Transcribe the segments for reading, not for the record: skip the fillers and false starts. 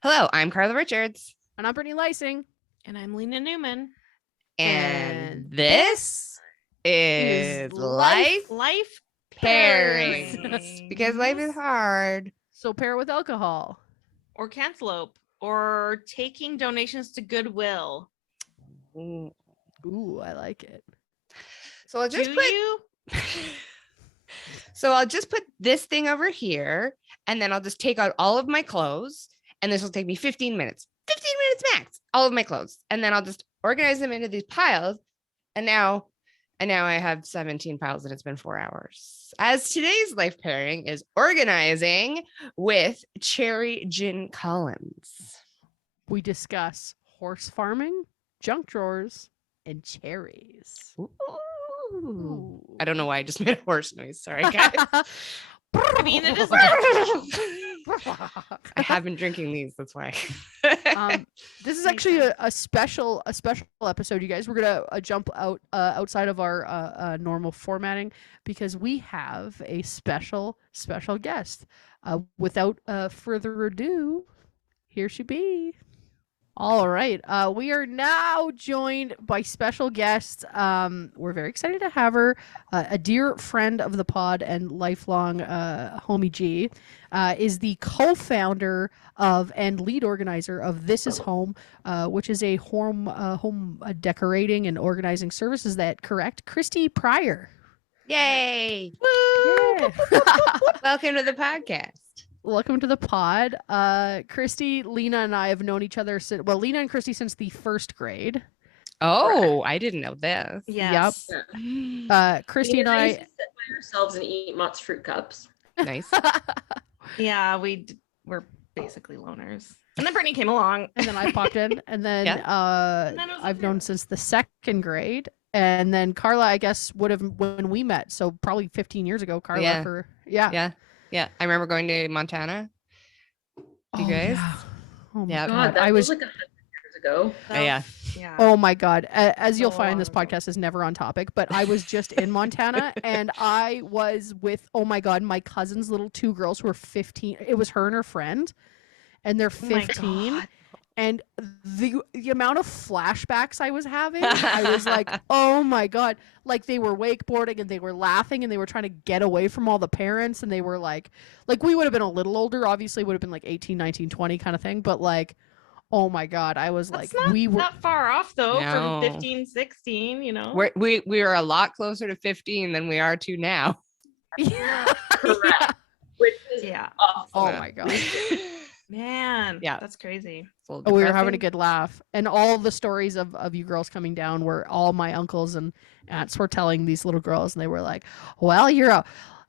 Hello, I'm Carla Richards. And I'm Brittany Lysing. And I'm Lena Newman. And this is Life Pairings. Because life is hard. So pair with alcohol. Or cantaloupe. Or taking donations to Goodwill. Ooh, I like it. So I'll just put this thing over here, and then I'll just take out all of my clothes, and this will take me 15 minutes. 15 minutes max, all of my clothes. And then I'll just organize them into these piles. And now I have 17 piles and it's been 4 hours. As today's life pairing is organizing with Cherry Gin Collins. We discuss horse farming, junk drawers, and cherries. Ooh. I don't know why I just made a horse noise. Sorry, guys. I mean, it is. I have been drinking these. That's why. This is actually a special episode, you guys. We're gonna jump outside of our normal formatting because we have a special guest. Without further ado, here she be. All right. We are now joined by special guest. We're very excited to have her. A dear friend of the pod and lifelong homie G is the co-founder of and lead organizer of This Is Home, which is a home decorating and organizing services that correct Christie Pryor. Yay! Woo! Yeah. Welcome to the podcast. Welcome to the pod. Christie, Lena, and I have known each other since, Lena and Christie since the first grade. Oh, I didn't know this. Yes. Yep. Christie and I sit by ourselves and eat Mott's fruit cups. Nice. Yeah, we're basically loners. And then Brittany came along. And then I popped in. And then, I've known since the second grade. And then Carla, I guess, would have when we met. So probably 15 years ago, Carla. Yeah. I remember going to Montana. You guys? Yeah. Oh my Yeah. God. That was like 100 years ago. Yeah. Oh my God. As you'll find, this podcast is never on topic, but I was just in Montana and I was with, oh my God, my cousin's little 2 girls who were 15. It was her and her friend, and they're 15. And the amount of flashbacks I was having, I was like, oh my God. Like they were wakeboarding and they were laughing and they were trying to get away from all the parents. And they were like we would have been a little older, obviously would have been like 18, 19, 20 kind of thing. But like, oh my God, I was That's like, we were not far off though, No. from 15, 16, you know. We are a lot closer to 15 than we are to now. Yeah. Correct. Which is awesome. Oh my God. Man, yeah, that's crazy. We were having a good laugh, and all the stories of you girls coming down were all my uncles and aunts were telling these little girls, and they were like, "Well, you're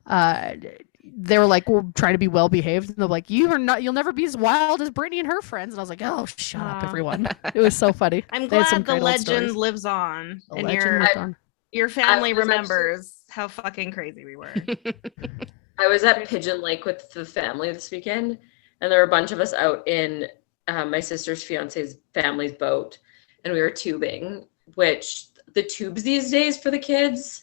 they were like, we're trying to be well behaved, and they're like, you'll never be as wild as Brittany and her friends." And I was like, "Oh, shut up, everyone!" It was so funny. I'm glad the legend lives on, and your family remembers how fucking crazy we were. I was at Pigeon Lake with the family this weekend. And there were a bunch of us out in my sister's fiance's family's boat, and we were tubing, which the tubes these days for the kids,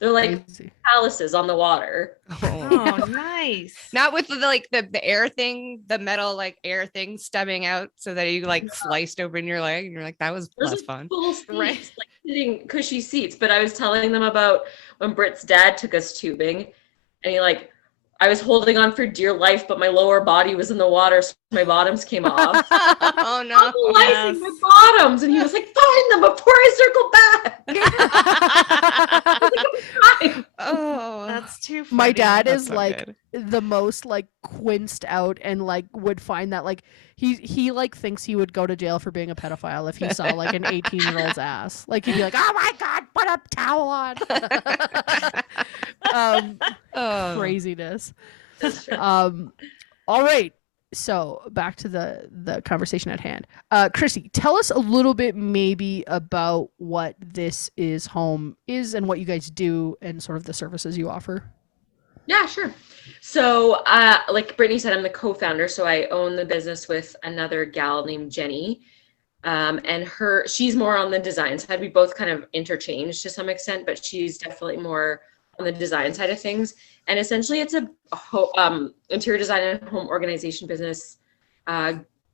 they're like palaces on the water. Oh, nice. Not with the air thing, the metal like air thing stubbing out so that you sliced open your leg, and you're like, that was less fun. Full seats, right? Like sitting cushy seats. But I was telling them about when Britt's dad took us tubing, and I was holding on for dear life, but my lower body was in the water, so my bottoms came off. Oh no! I'm my bottoms, and he was like, "Find them before I circle back." Oh, that's too funny. My dad is the most quinced out and would find that he thinks he would go to jail for being a pedophile if he saw an 18-year-old's ass. He'd be like, "Oh my God, put a towel on." Craziness. All right, so back to the conversation at hand. Christie, tell us a little bit maybe about what This Is Home is and what you guys do and sort of the services you offer. Yeah, sure. So like Brittany said, I'm the co-founder, so I own the business with another gal named Jenny. And she's more on the design side. We both kind of interchange to some extent, but she's definitely more on the design side of things. And essentially it's a interior design and home organization business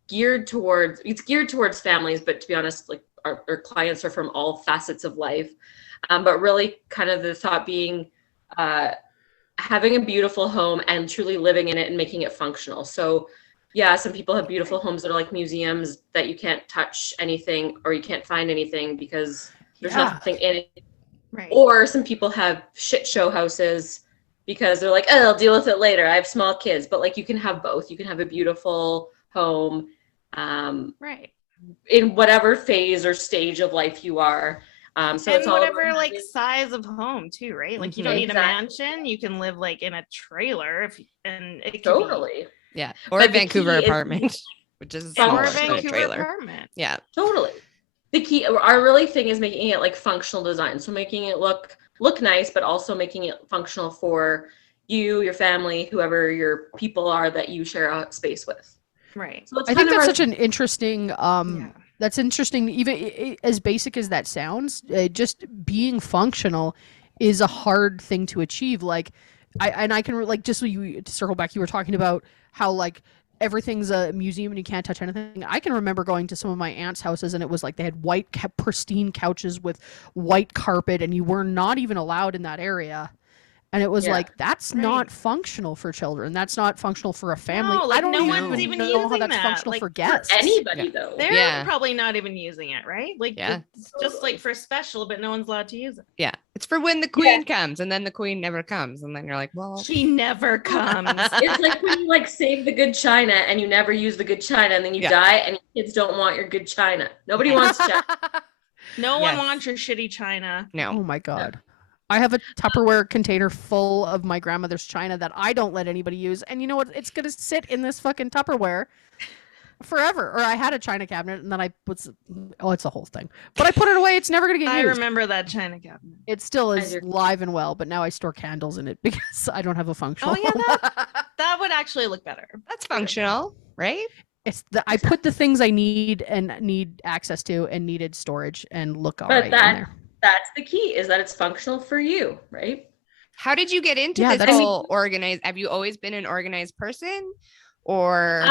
geared towards families, but to be honest, like our clients are from all facets of life. But really kind of the thought being having a beautiful home and truly living in it and making it functional. So yeah, some people have beautiful homes that are like museums that you can't touch anything or you can't find anything because there's nothing in it. Right. Or some people have shit show houses because they're like, oh, I'll deal with it later. I have small kids, but like you can have both. You can have a beautiful home, right, in whatever phase or stage of life you are. So and it's all whatever like size of home too, right? Like you don't need a mansion. You can live like in a trailer and it can totally. Yeah, or But a Vancouver apartment, which is a smaller trailer. Apartment. Yeah, totally. The key, our really thing is making it like functional design. So making it look nice, but also making it functional for you, your family, whoever your people are that you share a space with. Right. So it's I think that's such an interesting that's interesting, even as basic as that sounds. Just being functional is a hard thing to achieve. Like I can like, just so you to circle back, you were talking about how like everything's a museum and you can't touch anything. I can remember going to some of my aunt's houses and it was like they had white pristine couches with white carpet and you were not even allowed in that area. And it was like, that's not functional for children. That's not functional for a family. No, like, I don't no one's even know how using that's functional like, for guests. For anybody though. They're probably not even using it, right? Like it's just totally. like for special, but no one's allowed to use it. Yeah, it's for when the queen comes, and then the queen never comes, and then you're like, well, she never comes. It's like when you like save the good china and you never use the good china, and then you die, and your kids don't want your good china. Nobody wants china. No one wants your shitty china. No. Oh my god. I have a Tupperware container full of my grandmother's china that I don't let anybody use. And you know what? It's going to sit in this fucking Tupperware forever. Or I had a china cabinet and then I put, it's a whole thing. But I put it away. It's never going to get used. I remember that china cabinet. It still is live and well, but now I store candles in it because I don't have a functional. Oh yeah, that would actually look better. That's functional, right? It's I put the things I need and need access to and needed storage and look all right in there. That's the key, is that it's functional for you, right? How did you get into this whole organized? Have you always been an organized person, or?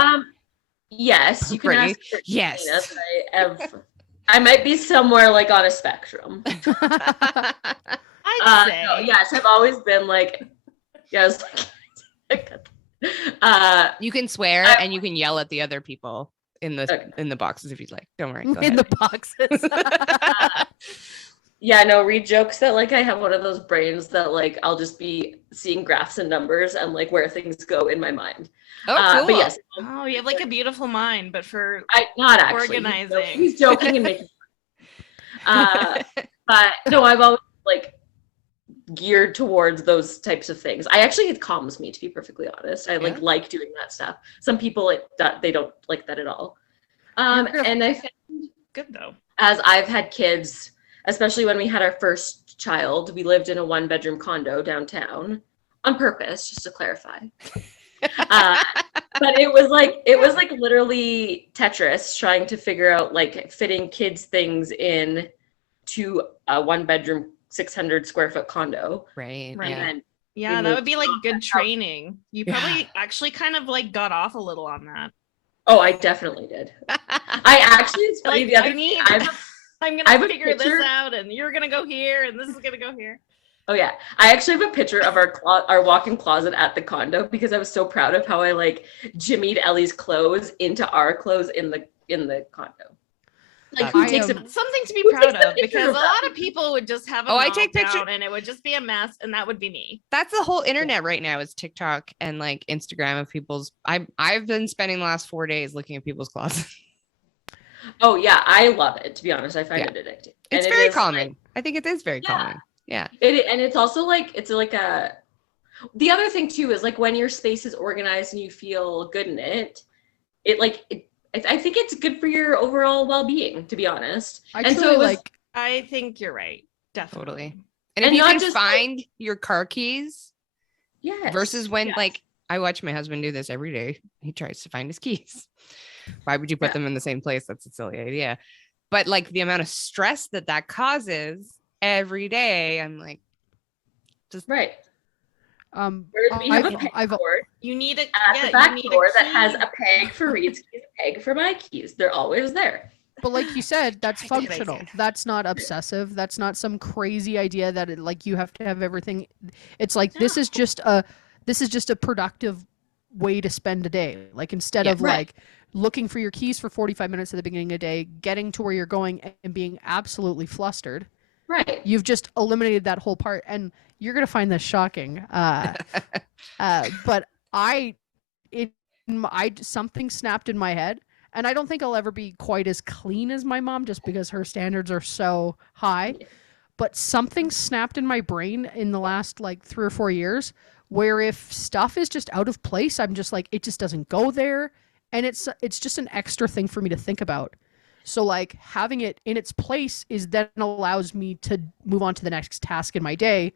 Yes, you can ask. Yes, I might be somewhere like on a spectrum. I'd say. No, yes, I've always been like, yes. You can swear and you can yell at the other people in the boxes if you'd like. Don't worry. Go ahead. The boxes. Yeah, no, read jokes that like I have one of those brains that like I'll just be seeing graphs and numbers and like where things go in my mind. Oh, cool. But yes. Oh, you have like a beautiful mind, but for not actually organizing. He's joking and making but no, I've always like geared towards those types of things. It calms me, to be perfectly honest. I like doing that stuff. Some people they don't like that at all. And I found good though. As I've had kids, especially when we had our first child, we lived in a 1-bedroom condo downtown on purpose, just to clarify. But it was like literally Tetris trying to figure out like fitting kids things in to a 1-bedroom 600 square foot condo. Right. And yeah, that would be like good training. You probably actually kind of like got off a little on that. Oh, I definitely did. I actually, it's funny, like, the other thing, I'm gonna figure this out, and you're gonna go here, and this is gonna go here. Oh yeah, I actually have a picture of our walk-in closet at the condo because I was so proud of how I like jimmied Ellie's clothes into our clothes in the condo. Like something to be proud of, because a lot of people would just have I take pictures and it would just be a mess, and that would be me. That's the whole internet right now, is TikTok and like Instagram of people's. I've been spending the last 4 days looking at people's closets. Oh yeah, I love it. To be honest, I find it addictive. It's very calming. I think it is very calming. Yeah. And it's also like the other thing too is like when your space is organized and you feel good in it, I think it's good for your overall well-being, to be honest. I think you're right. Definitely. Totally. And if you can find your car keys, versus when like I watch my husband do this every day. He tries to find his keys. Why would you put them in the same place? That's a silly idea. But like the amount of stress that causes every day, I'm like, just right. You need the back door that has a peg for Reed's keys, tag for my keys. They're always there. But like you said, that's That's a good functional. idea. That's not obsessive. That's not some crazy idea that like you have to have everything. It's like this is just a productive way to spend a day. Like instead of like looking for your keys for 45 minutes at the beginning of the day, getting to where you're going and being absolutely flustered. Right. You've just eliminated that whole part, and you're gonna find this shocking. But something snapped in my head, and I don't think I'll ever be quite as clean as my mom, just because her standards are so high. But something snapped in my brain in the last like 3 or 4 years, where if stuff is just out of place, I'm just like, it just doesn't go there, and it's just an extra thing for me to think about. So like having it in its place is then allows me to move on to the next task in my day.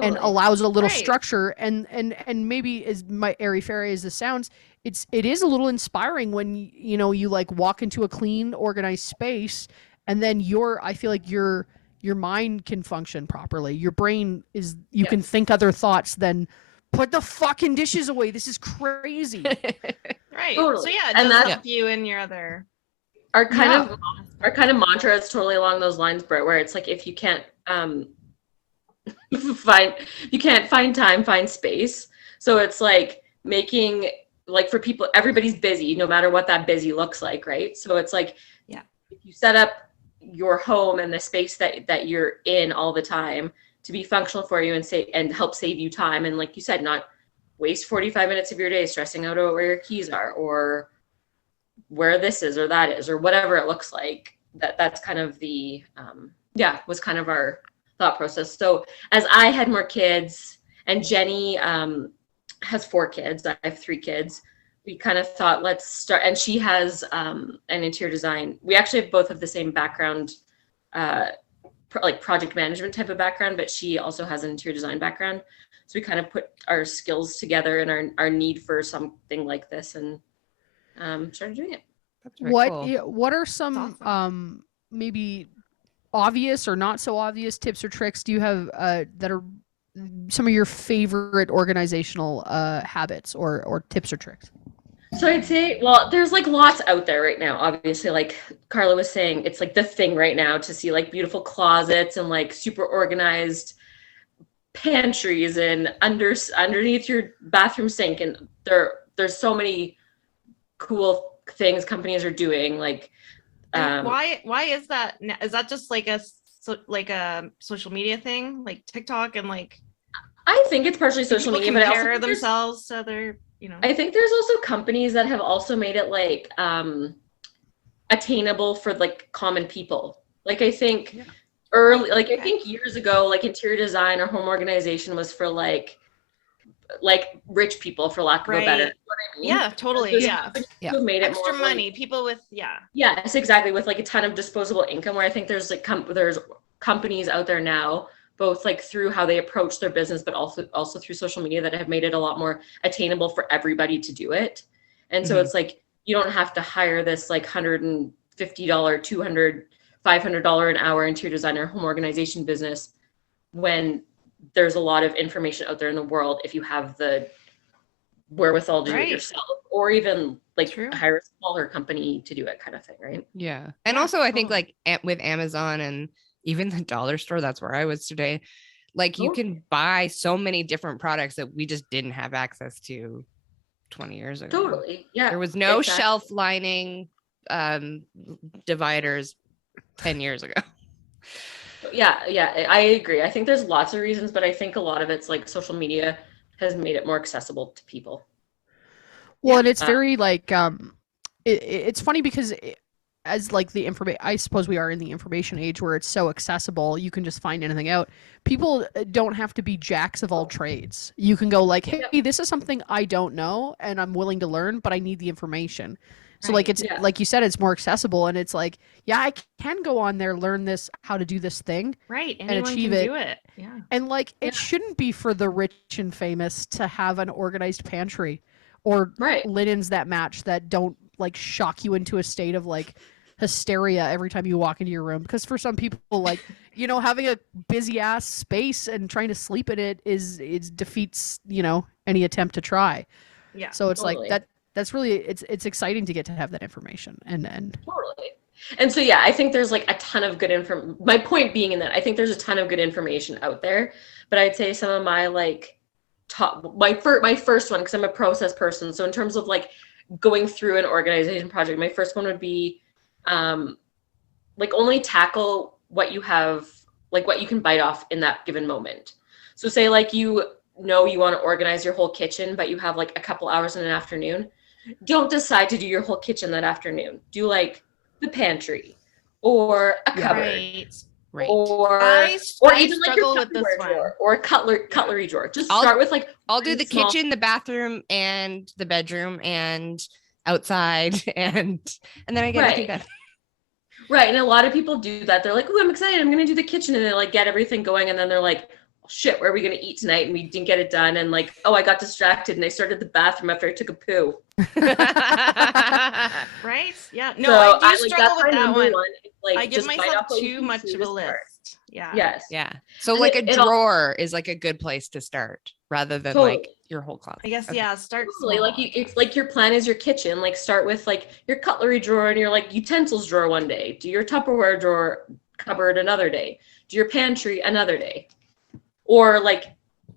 And allows a little structure, and maybe as my airy fairy as this sounds, it is a little inspiring when you like walk into a clean, organized space, and then I feel like your mind can function properly. Your brain is you can think other thoughts than put the fucking dishes away. This is crazy. Right. Totally. So yeah, it And does that's help you in your other. Our kind of mantra is totally along those lines, Britt, where it's like if you can't find time, find space. So it's like making, like, for people, everybody's busy no matter what that busy looks like, right? So it's like, if you set up your home and the space that you're in all the time to be functional for you and help save you time, and like you said, not waste 45 minutes of your day stressing out over where your keys are or where this is or that is or whatever it looks like, that's kind of the was kind of our thought process. So as I had more kids, and Jenny has 4 kids, I have 3 kids, we kind of thought, let's start, and she has an interior design. We actually both have the same background, like project management type of background, but she also has an interior design background. So we kind of put our skills together and our need for something like this, and started doing it. That's very cool. What are some maybe obvious or not so obvious tips or tricks do you have that are some of your favorite organizational habits or tips or tricks? So I'd say, well, there's like lots out there right now. Obviously, like Carla was saying, it's like the thing right now to see like beautiful closets and like super organized pantries and underneath your bathroom sink. And there's so many cool things companies are doing. Like, why is that? Is that just like a social media thing, like TikTok and like? I think it's partially social media, but compare themselves to other, I think there's also companies that have also made it like attainable for like common people. Like I think I think years ago, like interior design or home organization was for like rich people, for lack of a better. You know what I mean? Yeah, totally. Who made it extra more money, people with Yes, exactly, with like a ton of disposable income. Where I think there's like there's companies out there now, both like through how they approach their business, but also through social media, that have made it a lot more attainable for everybody to do it. And so it's like you don't have to hire this like $150, $200, $500 an hour interior designer home organization business when there's a lot of information out there in the world if you have the wherewithal to do it yourself, or even like hire a smaller company to do it, kind of thing, right? Yeah. And also I think like with Amazon and even the dollar store, that's where I was today, like you can buy so many different products that we just didn't have access to 20 years ago. Totally. Yeah. There was no shelf lining dividers 10 years ago. Yeah, I agree. I think there's lots of reasons, but I think a lot of it's like social media has made it more accessible to people. Well, and it's very like it's funny because as like the information, I suppose we are in the information age where it's so accessible, you can just find anything out. People don't have to be jacks of all trades. You can go like, hey, this is something I don't know and I'm willing to learn, but I need the information. So like it's like you said, it's more accessible, and it's like, yeah, I can go on there, learn this, how to do this thing, right, and achieve can it. Do it. Yeah. And like it shouldn't be for the rich and famous to have an organized pantry or linens that match, that don't like shock you into a state of like hysteria every time you walk into your room. Because for some people, like, having a busy ass space and trying to sleep in it defeats, any attempt to try. Yeah. So it's like that's really it's exciting to get to have that information and totally. And so yeah, I think there's like a ton of good information. My point being in that I think there's a ton of good information out there, but I'd say some of my like my first one, because I'm a process person, so in terms of like going through an organization project, my first one would be like only tackle what you have, like what you can bite off in that given moment. So say like you want to organize your whole kitchen, but you have like a couple hours in an afternoon. Don't decide to do your whole kitchen that afternoon. Do like the pantry or a cupboard. Right. Or even like your Tupperware drawer or a cutlery drawer. Just start with like I'll do the kitchen, the bathroom, and the bedroom, and outside, and then I get everything done. Right, and a lot of people do that. They're like, "Oh, I'm excited! I'm gonna do the kitchen," and they like get everything going, and then they're like, oh, "Shit, where are we gonna eat tonight?" And we didn't get it done, and like, "Oh, I got distracted, and I started the bathroom after I took a poo." Right? Yeah. No, so I do struggle with that one. Like, I give myself too much of a list. Yeah. Yes. Yeah. So like a drawer is like a good place to start rather than like your whole closet. I guess start totally. Like it's like your plan is your kitchen. Like start with like your cutlery drawer and your like utensils drawer one day. Do your Tupperware drawer cupboard another day. Do your pantry another day. Or like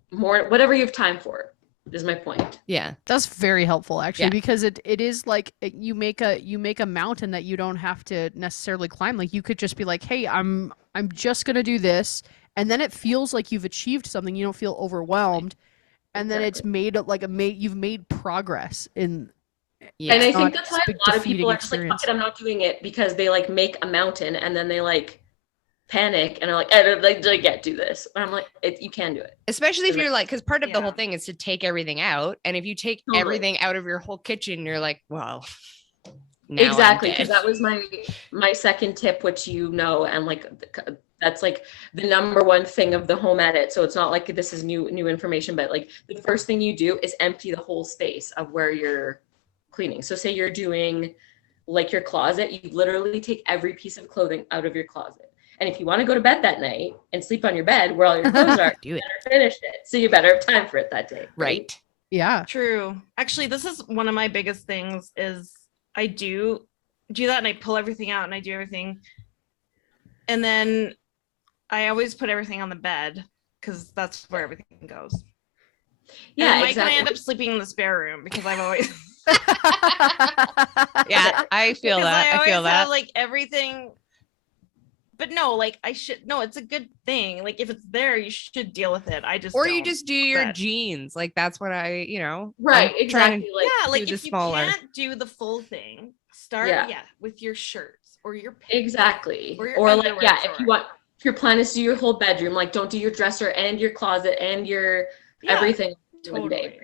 more whatever you have time for. Is my point. Yeah, that's very helpful actually, because it is like you make a mountain that you don't have to necessarily climb. Like you could just be like, hey, I'm just gonna do this, and then it feels like you've achieved something. You don't feel overwhelmed, and then it's made like you've made progress in. Yeah, and I think that's why a lot of people are just like, fuck it, I'm not doing it, because they like make a mountain and then they like panic and are like, I can't do this. And I'm like, you can do it. Especially if you're like, because part of the whole thing is to take everything out. And if you take everything out of your whole kitchen, you're like, well, now exactly. Because that was my second tip, which and like that's like the number one thing of the home edit. So it's not like this is new information, but like the first thing you do is empty the whole space of where you're cleaning. So say you're doing like your closet, you literally take every piece of clothing out of your closet. And if you want to go to bed that night and sleep on your bed where all your clothes are, you better finish it. So you better have time for it that day. Right. Yeah. True. Actually, this is one of my biggest things is I do that and I pull everything out and I do everything. And then I always put everything on the bed because that's where everything goes. Yeah, and exactly. I end up sleeping in the spare room because I've always... Yeah, I feel that. I feel that. Have, like everything... But no, like it's a good thing. Like if it's there, you should deal with it. You just do your jeans. Like that's what right, exactly. Like if you can't do the full thing, start with your shirts or your pants. Exactly. Or like if your plan is to do your whole bedroom, like don't do your dresser and your closet and your everything one day.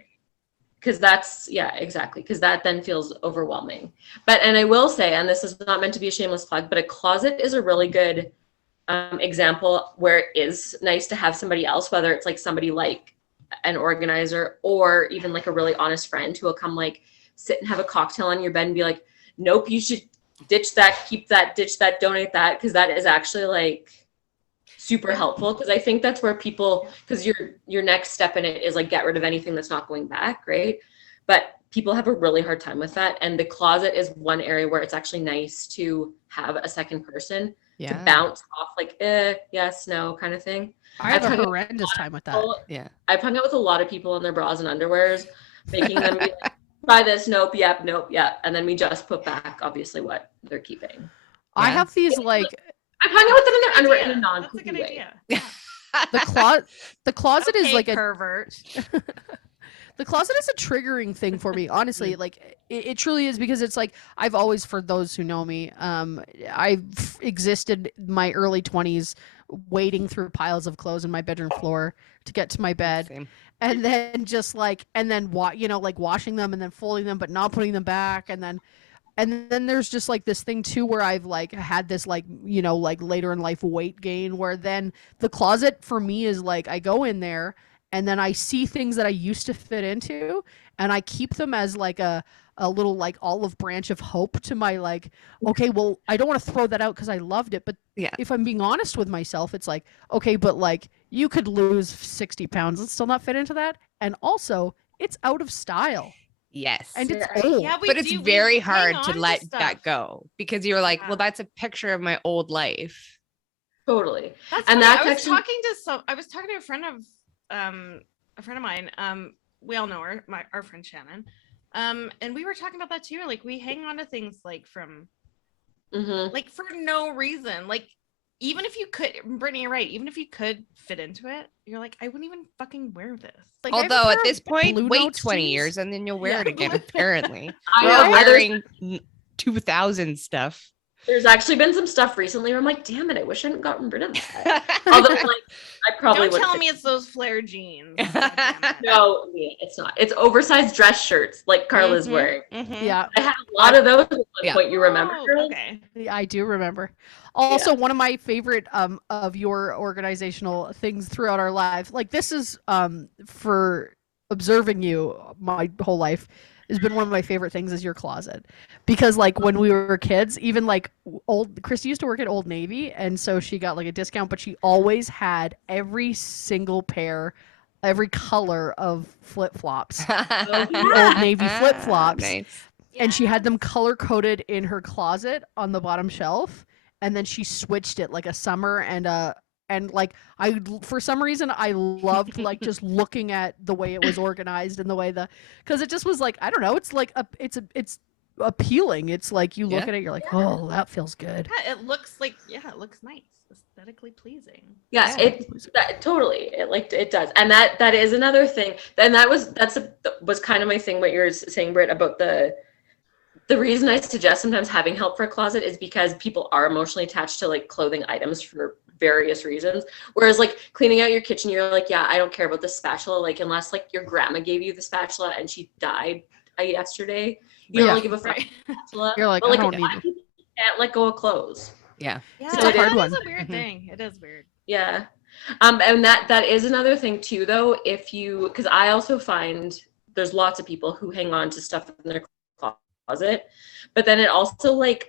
Because that's exactly, because that then feels overwhelming. And I will say, and this is not meant to be a shameless plug, but a closet is a really good example where it is nice to have somebody else, whether it's like somebody like an organizer or even like a really honest friend who will come like sit and have a cocktail on your bed and be like, nope, you should ditch that, keep that, ditch that, donate that, because that is actually like super helpful. Because I think that's where people, because your next step in it is like get rid of anything that's not going back, right? But people have a really hard time with that, and the closet is one area where it's actually nice to have a second person to bounce off like yes, no kind of thing. I have a horrendous time with that. I've hung out with a lot of people in their bras and underwears, making them be like, try this, nope, yep, and then we just put back obviously what they're keeping. I have these like I've hung out with them in their underwear in a non-creepy way. The closet is like a pervert. The closet is a triggering thing for me, honestly. Like it truly is, because it's like I've always, for those who know me, I've existed my early 20s wading through piles of clothes in my bedroom floor to get to my bed. Same. And then just like, like washing them and then folding them but not putting them back, and then there's just like this thing too where I've like had this like, like later in life weight gain, where then the closet for me is like I go in there and then I see things that I used to fit into and I keep them as like a little like olive branch of hope to my like, okay, well, I don't want to throw that out because I loved it. But if I'm being honest with myself, it's like, okay, but like you could lose 60 pounds and still not fit into that. And also it's out of style. Yes. And it's Yeah. old. Yeah, but it's do. We very hang hard on to let stuff. that go because you're like, Yeah. well, that's a picture of my old life. Totally. That's And funny. that's I was actually talking to a friend of mine. We all know her, our friend Shannon. And we were talking about that too. Like we hang on to things like from like for no reason. Like even if you could, Brittany, you're right. Even if you could fit into it, you're like, I wouldn't even fucking wear this. Like, I have a Although pair at of this point, Blue wait Notes 20 jeans. years and then you'll wear Yeah, it again, Blue- apparently. I We're know, all wearing 2000 stuff. there's actually been some stuff recently where I'm like, damn it, I wish I hadn't gotten rid of that. Although, like, I probably Don't would. tell me it's those flare jeans. God damn it. No, yeah, it's not. It's oversized dress shirts like Carla's Mhm, wearing. mhm. Yeah, I had a lot of those at one Yeah. point. You remember? Oh, girls? okay. I do remember. Also, one of my favorite of your organizational things throughout our life, like this is for observing you my whole life, has been one of my favorite things is your closet. Because like when we were kids, even like Christie used to work at Old Navy, and so she got like a discount, but she always had every single pair, every color of flip-flops. The Old Navy flip-flops. Nice. And she had them color coded in her closet on the bottom shelf, and then she switched it like a summer and like I for some reason I loved like just looking at the way it was organized and the way because it just was like I don't know, it's like it's appealing. It's like you look Yeah. at it, you're like, oh, that feels good. Yeah, it looks nice, aesthetically pleasing. Yeah, Yeah. totally. It does, and that is another thing. And was kind of my thing. What you're saying, Britt, about the reason I suggest sometimes having help for a closet is because people are emotionally attached to like clothing items for various reasons. Whereas like cleaning out your kitchen, you're like, yeah, I don't care about the spatula. Like unless like your grandma gave you the spatula and she died yesterday, you don't Yeah. really give a fuck Right. about the spatula. You're like, but, I don't a need lot of people can't let go of clothes. Yeah. Yeah, It's a hard that one. is a weird Mhm. thing. It is weird. Yeah. And that is another thing too, though, because I also find there's lots of people who hang on to stuff in their closet, but then it also like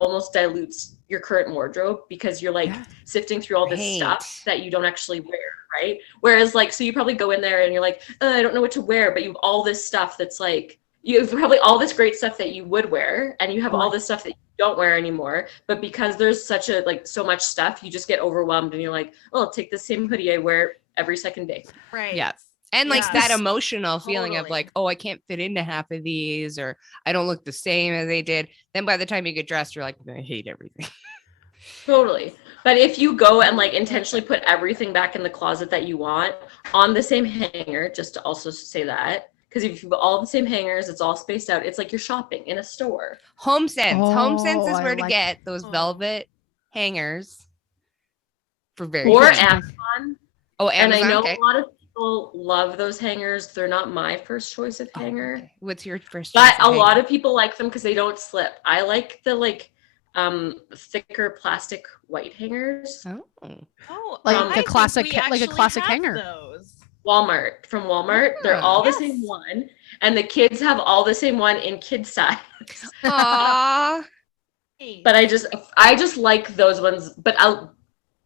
almost dilutes your current wardrobe because you're like Yeah. sifting through all this Right. stuff that you don't actually wear, right? Whereas like, so you probably go in there and you're like, I don't know what to wear, but you have all this stuff that's like, you have probably all this great stuff that you would wear, and you have all this stuff that you don't wear anymore. But because there's such a like so much stuff, you just get overwhelmed, and you're like, oh, I'll take the same hoodie I wear every second day. Right. Yeah. And like Yeah. that emotional feeling of Totally. like, oh, I can't fit into half of these, or I don't look the same as they did. Then by the time you get dressed, you're like, I hate everything. Totally. But if you go and like intentionally put everything back in the closet that you want on the same hanger, just to also say that, because if you have all the same hangers, it's all spaced out. It's like you're shopping in a store. Home Sense. Home Sense Oh, is I where to like- get those Oh. velvet hangers for very Or cheap. Amazon. Oh, And Amazon. I know Okay. a lot of people love those hangers. They're not my first choice of Oh, hanger. okay. What's your first? But choice a of lot hanger? of people like them because they don't slip. I like the thicker plastic white hangers. Oh. Oh, Like I the think classic we like a actually classic have hanger. Those. From Walmart. They're all the same Yes. one. And the kids have all the same one in kid size. Aw. But I just like those ones. But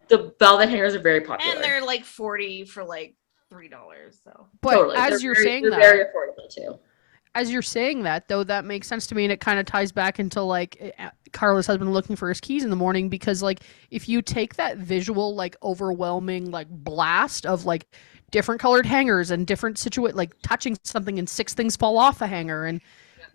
the velvet hangers are very popular. And they're like 40 for like $3. So But Totally. as They're you're very- saying they're that, very affordable too. as you're saying that though, that makes sense to me, and it kind of ties back into like Carlos has been looking for his keys in the morning, because like if you take that visual like overwhelming like blast of like different colored hangers and different like touching something and 6 things fall off a hanger, and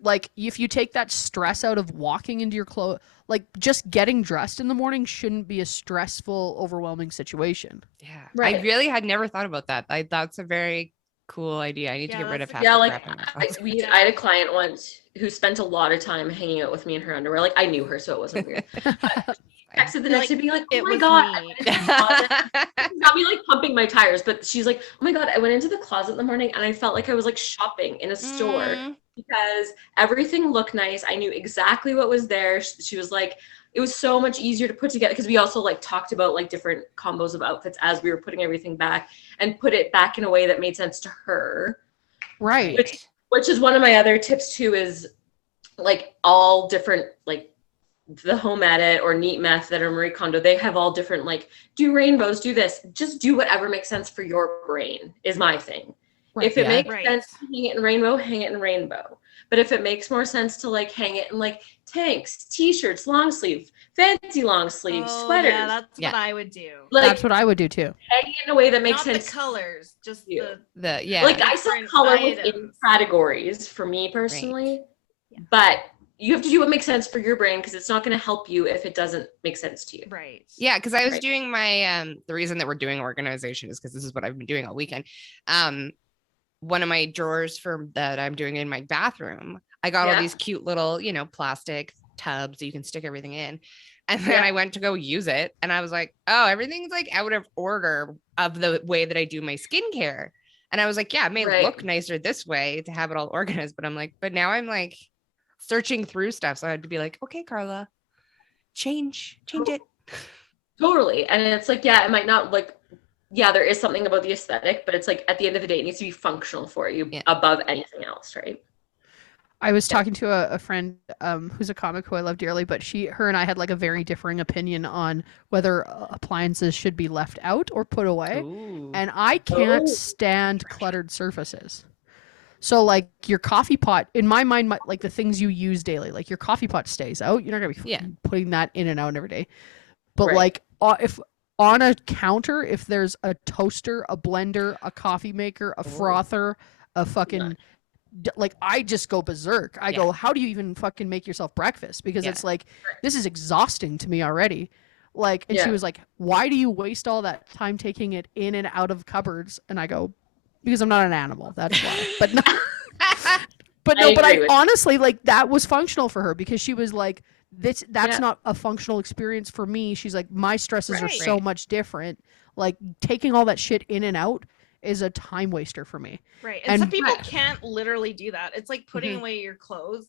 like if you take that stress out of walking into your clothes, like just getting dressed in the morning shouldn't be a stressful, overwhelming situation. Yeah. I Right. really had never thought about that. That's a very cool idea. I need to Yeah, get rid of that's half a- Yeah, the like crap in my closet. I had a client once who spent a lot of time hanging out with me in her underwear. Like I knew her, so it wasn't weird. Texted the next day being like, "Oh it my was god, me. it got me like pumping my tires." But she's like, "Oh my god, I went into the closet in the morning and I felt like I was like shopping in a store Mm. because everything looked nice. I knew exactly what was there." She was like, "It was so much easier to put together," because we also like talked about like different combos of outfits as we were putting everything back and put it back in a way that made sense to her. Right. Which is one of my other tips too, is like all different, like the Home Edit or Neat Method or Marie Kondo, they have all different like do rainbows, do this, just do whatever makes sense for your brain is my thing. Right, If it yeah. makes Right. sense to hang it in rainbow, hang it in rainbow. But if it makes more sense to like hang it in like tanks, t-shirts, long sleeve, fancy long sleeve, sweaters, Yeah, that's Yeah. what I would do. like That's what I would do too. hang it in a way that makes Not sense. the colors, just you. the Like I saw different color within items. categories for me personally, Yeah. but you have to do what makes sense for your brain because it's not going to help you if it doesn't make sense to you. Right. Yeah, because I was Right. doing my the reason that we're doing organization is because this is what I've been doing all weekend. One of my drawers that I'm doing in my bathroom, I got all Yeah. these cute little, plastic tubs that you can stick everything in. And then Yeah. I went to go use it and I was like, oh, everything's like out of order of the way that I do my skincare. And I was like, yeah, it may Right. look nicer this way to have it all organized, but I'm like, but now I'm like searching through stuff. So I had to be like, okay, Carla, change it. Totally. And it's like, yeah, it might not like, yeah, there is something about the aesthetic, but it's like at the end of the day, it needs to be functional for you Yeah. above anything else, right? I was talking to a friend who's a comic who I love dearly, but her and I had like a very differing opinion on whether appliances should be left out or put away. Ooh. And I can't Oh. stand cluttered surfaces. So like your coffee pot, in my mind, like the things you use daily, like your coffee pot stays out. You're not gonna be Yeah. putting that in and out every day. But Right. like if on a counter, if there's a toaster, a blender, a coffee maker, a frother, a fucking like I just go berserk. I go, how do you even fucking make yourself breakfast? Because Yeah. it's like this is exhausting to me already. Like, and she Yeah. was like, why do you waste all that time taking it in and out of cupboards? And I go, because I'm not an animal. That's why. But no, but no, I but agree I with honestly like that was functional for her because she was like, that's Yeah. not a functional experience for me. She's like, my stresses are Right. so Right. much different. Like taking all that shit in and out is a time waster for me. Right. And some And- people can't literally do that. It's like putting Mhm. away your clothes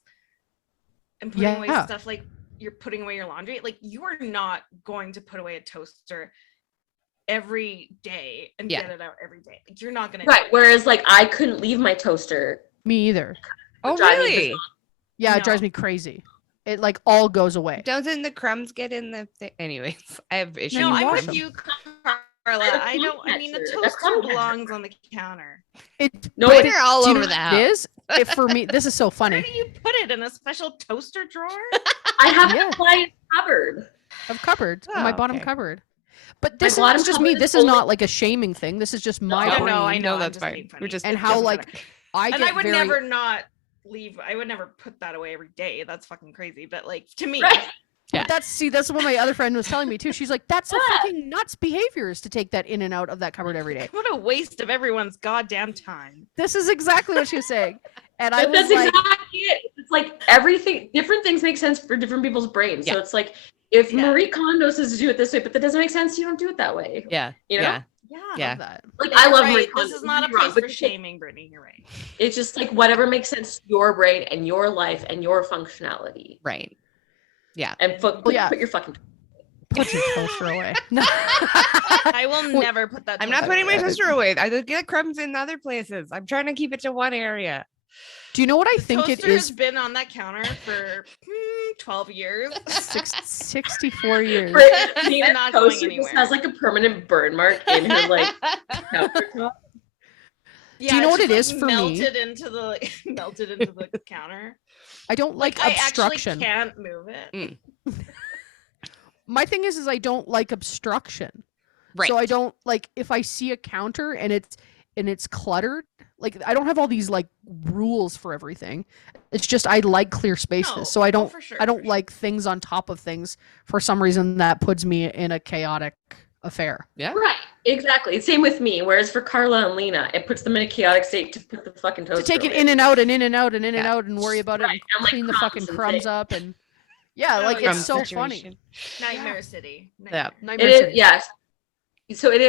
and putting away Yeah. stuff like you're putting away your laundry. Like you are not going to put away a toaster every day and Yeah. get it out every day. Like you're not gonna Right. Whereas like I couldn't leave my toaster. Me either. Oh, drive me really? Yeah, it drives No. me crazy. It like all goes away. Doesn't the crumbs get in the thing? Anyways, I have issues. No, you I'm wash with them. you, Carla. I don't. I mean, the catcher. A toaster crumb catcher. belongs on the counter. It, No, but it They're it- all do you over know the what house. it is? It, for me, this is so Where funny. do you put it in a special toaster drawer? I have Yeah. an appliance cupboard. Of cupboards, on my Oh, bottom okay. cupboard. But My this is bottom just me. cupboard This is is not only- like a shaming thing. This is just my No, brain. no, I know. I'm that's just fine. being We're funny. just And It how doesn't like matter. I And get I would very never not leave. I would never put that away every day. That's fucking crazy. But like to me, Right. Yeah. But that's what my other friend was telling me too. She's like, that's a Yeah. fucking nuts behaviors to take that in and out of that cupboard every day. what a waste of everyone's goddamn time. This is exactly what she was saying. And I But was that's like, exactly it. It's like everything, different things make sense for different people's brains. Yeah. So it's like if Yeah. Marie Kondo says to do it this way, but that doesn't make sense, you don't do it that way. Yeah. You know? Yeah. Yeah. Yeah. love that. Like You're I love Marie right. Kondo. This is not a don't get me wrong, place but for it's like- shaming, Brittany. You're right. It's just like whatever makes sense to your brain and your life and your functionality. Right. And Well, yeah. put your fucking Put your toaster away. No. I will never put that. I'm not toaster putting my away. toaster away. I get crumbs in other places. I'm trying to keep it to one area. Do you know what I The think it toaster has is? been on that counter for 12 years. 64 years. Nina's Not going toaster just anywhere. has like a permanent burn mark in her like countertop. Yeah, you know it's what it just, is for me? melted into the melted into the counter. I don't like I obstruction. actually can't move it. My thing is I don't like obstruction. Right. So I don't like if I see a counter and it's cluttered, like I don't have all these like rules for everything. It's just I like clear spaces. No. So I Oh, don't for sure, I don't for sure. like things on top of things. For some reason that puts me in a chaotic affair. Yeah. Right, exactly. Same with me. Whereas for Carla and Lena, it puts them in a chaotic state to put the fucking toaster To take it away. in and out and in and out and in and Yeah. out and worry about it Right, and and, like, clean the crumbs fucking and crumbs things. up and yeah, Oh, like yeah. it's so Situation. funny. Nightmare City. Yeah. Nightmare. Nightmare It is, City. yes. So it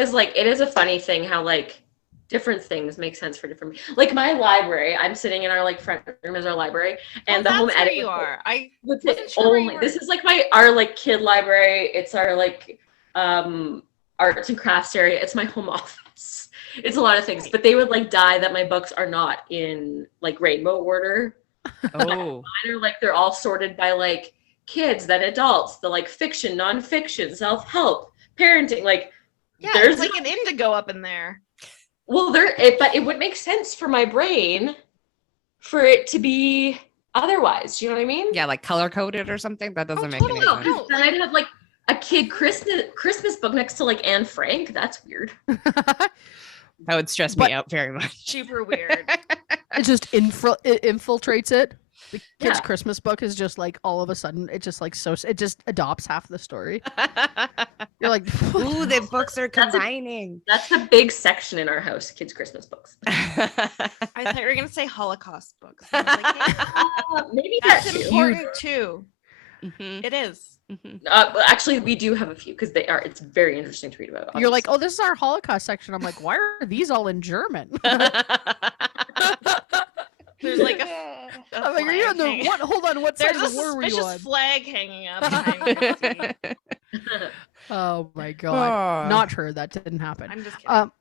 is a funny thing how like different things make sense for different. Like my library, I'm sitting in our like front room is our library, and the that's home where edit. you are. I That's wasn't it sure where you only. This were. is like our like kid library. It's our like arts and crafts area. It's my home office. It's a lot of things, but they would like die that my books are not in like rainbow order. Oh. Mine are like they're all sorted by like kids, then adults, the like fiction, nonfiction, self-help, parenting. Like yeah, there's it's like an indigo up in there. Well, but it would make sense for my brain for it to be otherwise. Do you know what I mean? Yeah, like color coded or something. That doesn't make totally. any No, sense. 'cause then I'd have like a kid Christmas book next to like Anne Frank. That's weird. That would stress But- me out very much. Super weird. It just it infiltrates it. The kid's Yeah. Christmas book is just like all of a sudden it just like it just adopts half the story. You're like, Ooh, the books are That's a- combining. That's a big section in our house, kids' Christmas books. I thought you were gonna say Holocaust books. I was like, yeah, Maybe that that's too. important too. Mhm, It is. mhm. But actually, we do have a few because it's very interesting to read about. you're like, obviously. oh, this is our Holocaust section. I'm like, why are these all in German? There's like a I'm like, are you on the flag what? Hold on, what side There's of a the war were you suspicious on? flag hanging up behind me. Oh my god, Oh. not true. That didn't happen. I'm just kidding. Um,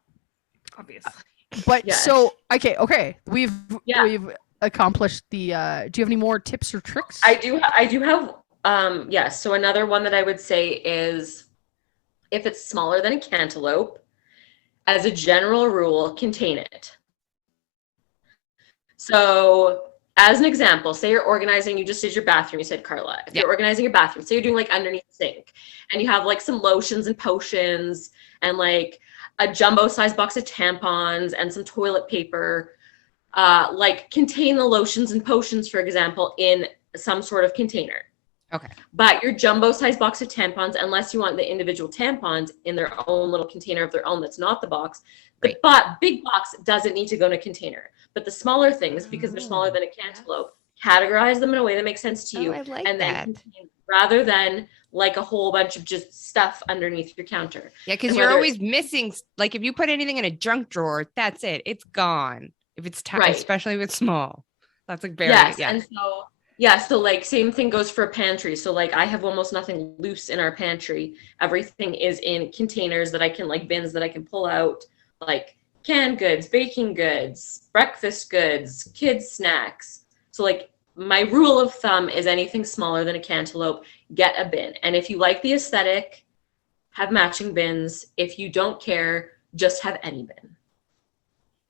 Obviously. but Yes. so okay, we've Yeah. accomplished the. Do you have any more tips or tricks? I do have yes. So another one that I would say is if it's smaller than a cantaloupe, as a general rule, contain it. So as an example, say you're organizing, you just did your bathroom, you said, Carla. If Yeah. you're organizing your bathroom, say you're doing like underneath the sink and you have like some lotions and potions and like a jumbo size box of tampons and some toilet paper, like contain the lotions and potions, for example, in some sort of container. Okay. But your jumbo size box of tampons, unless you want the individual tampons in their own little container of their own, that's not the box. The big box doesn't need to go in a container. But the smaller things, because they're smaller than a cantaloupe, categorize them in a way that makes sense to you. Oh, I like and that. then contain, rather than like a whole bunch of just stuff underneath your counter. Yeah, because And you're whether always missing. Like if you put anything in a junk drawer, that's it. It's gone. If it's tiny, Right. especially if it's small. That's like very Yes, yeah. and so yeah, so like same thing goes for a pantry. So like I have almost nothing loose in our pantry. Everything is in containers that I can like bins that I can pull out, like canned goods, baking goods, breakfast goods, kids snacks. So like my rule of thumb is anything smaller than a cantaloupe, get a bin. And if you like the aesthetic, have matching bins. If you don't care, just have any bin.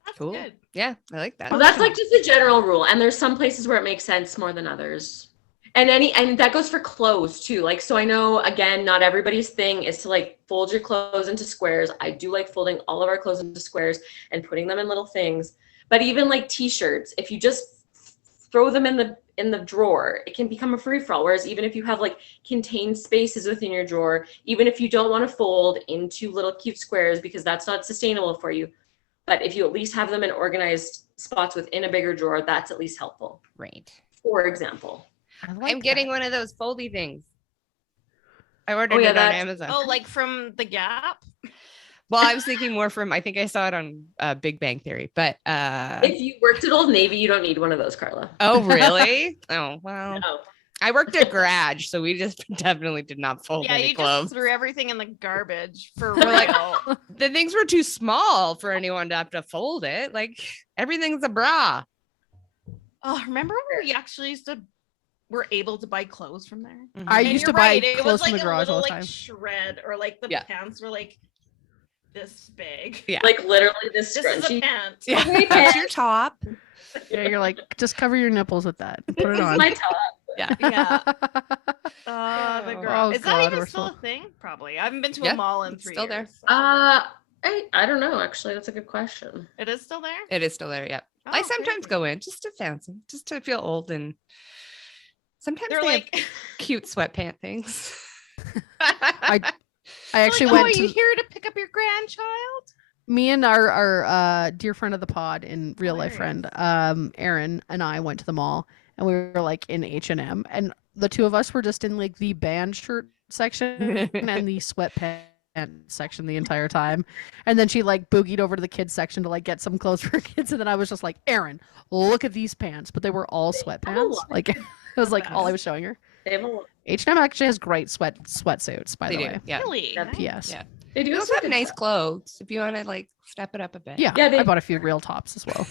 That's Cool. good. Yeah, I like that. Well, that's like just a general rule. And there's some places where it makes sense more than others. And that goes for clothes too. Like, so I know, again, not everybody's thing is to like fold your clothes into squares. I do like folding all of our clothes into squares and putting them in little things. But even like t-shirts, if you just throw them in the drawer, it can become a free-for-all. Whereas even if you have like contained spaces within your drawer, even if you don't want to fold into little cute squares because that's not sustainable for you, but if you at least have them in organized spots within a bigger drawer, that's at least helpful. Right. For example. I like I'm getting that. one of those foldy things. I ordered yeah, it on that- Amazon. Oh, like from the Gap? Well, I was thinking more from, I think I saw it on Big Bang Theory, but If you worked at Old Navy, you don't need one of those, Carla. oh, really? Oh, well, No. I worked at Garage, so we just definitely did not fold Yeah, any you clothes. just threw everything in the garbage for We're like- real. The things were too small for anyone to have to fold it. Like everything's a bra. Oh, remember when we actually were able to buy clothes from there? I And used you're to buy right, it clothes was from like the a garage little all the like time. shred, or like the Yeah. pants were like this big. Yeah. Like literally this This is a scrunchie. pant. Yeah, Hey, that's Pat. your top. Yeah, you're like, just cover your nipples with that. and Put it This is on. my top. Yeah. Yeah. The Oh. girl. Oh, Is God, that even we're still so- a thing? Probably. I haven't been to Yeah, a mall in it's 3 still years. there. so- I don't know, actually. That's a good question. It is still there? It is still there. Yeah. I Oh, sometimes crazy. go in just to fancy, just to feel old, and sometimes They're they like, have cute sweatpant things. I actually like, went oh, are to you here to pick up your grandchild? me and our dear friend of the pod and real life friend, Aaron and I went to the mall, and we were like in H&M, and the two of us were just in like the band shirt section and the sweatpants section the entire time. And then she like boogied over to the kids section to like get some clothes for her kids, and then I was just like, Aaron, look at these pants, but they were all sweatpants. lot. Like it was like all I was showing her. They have a H&M actually has great sweatsuits, by They the do. way. Yeah. Really? Yeah. Nice. P.S. Yeah. They do You also some have good nice stuff. clothes if you want to like step it up a bit. Yeah, Yeah, they- I bought a few real tops as well.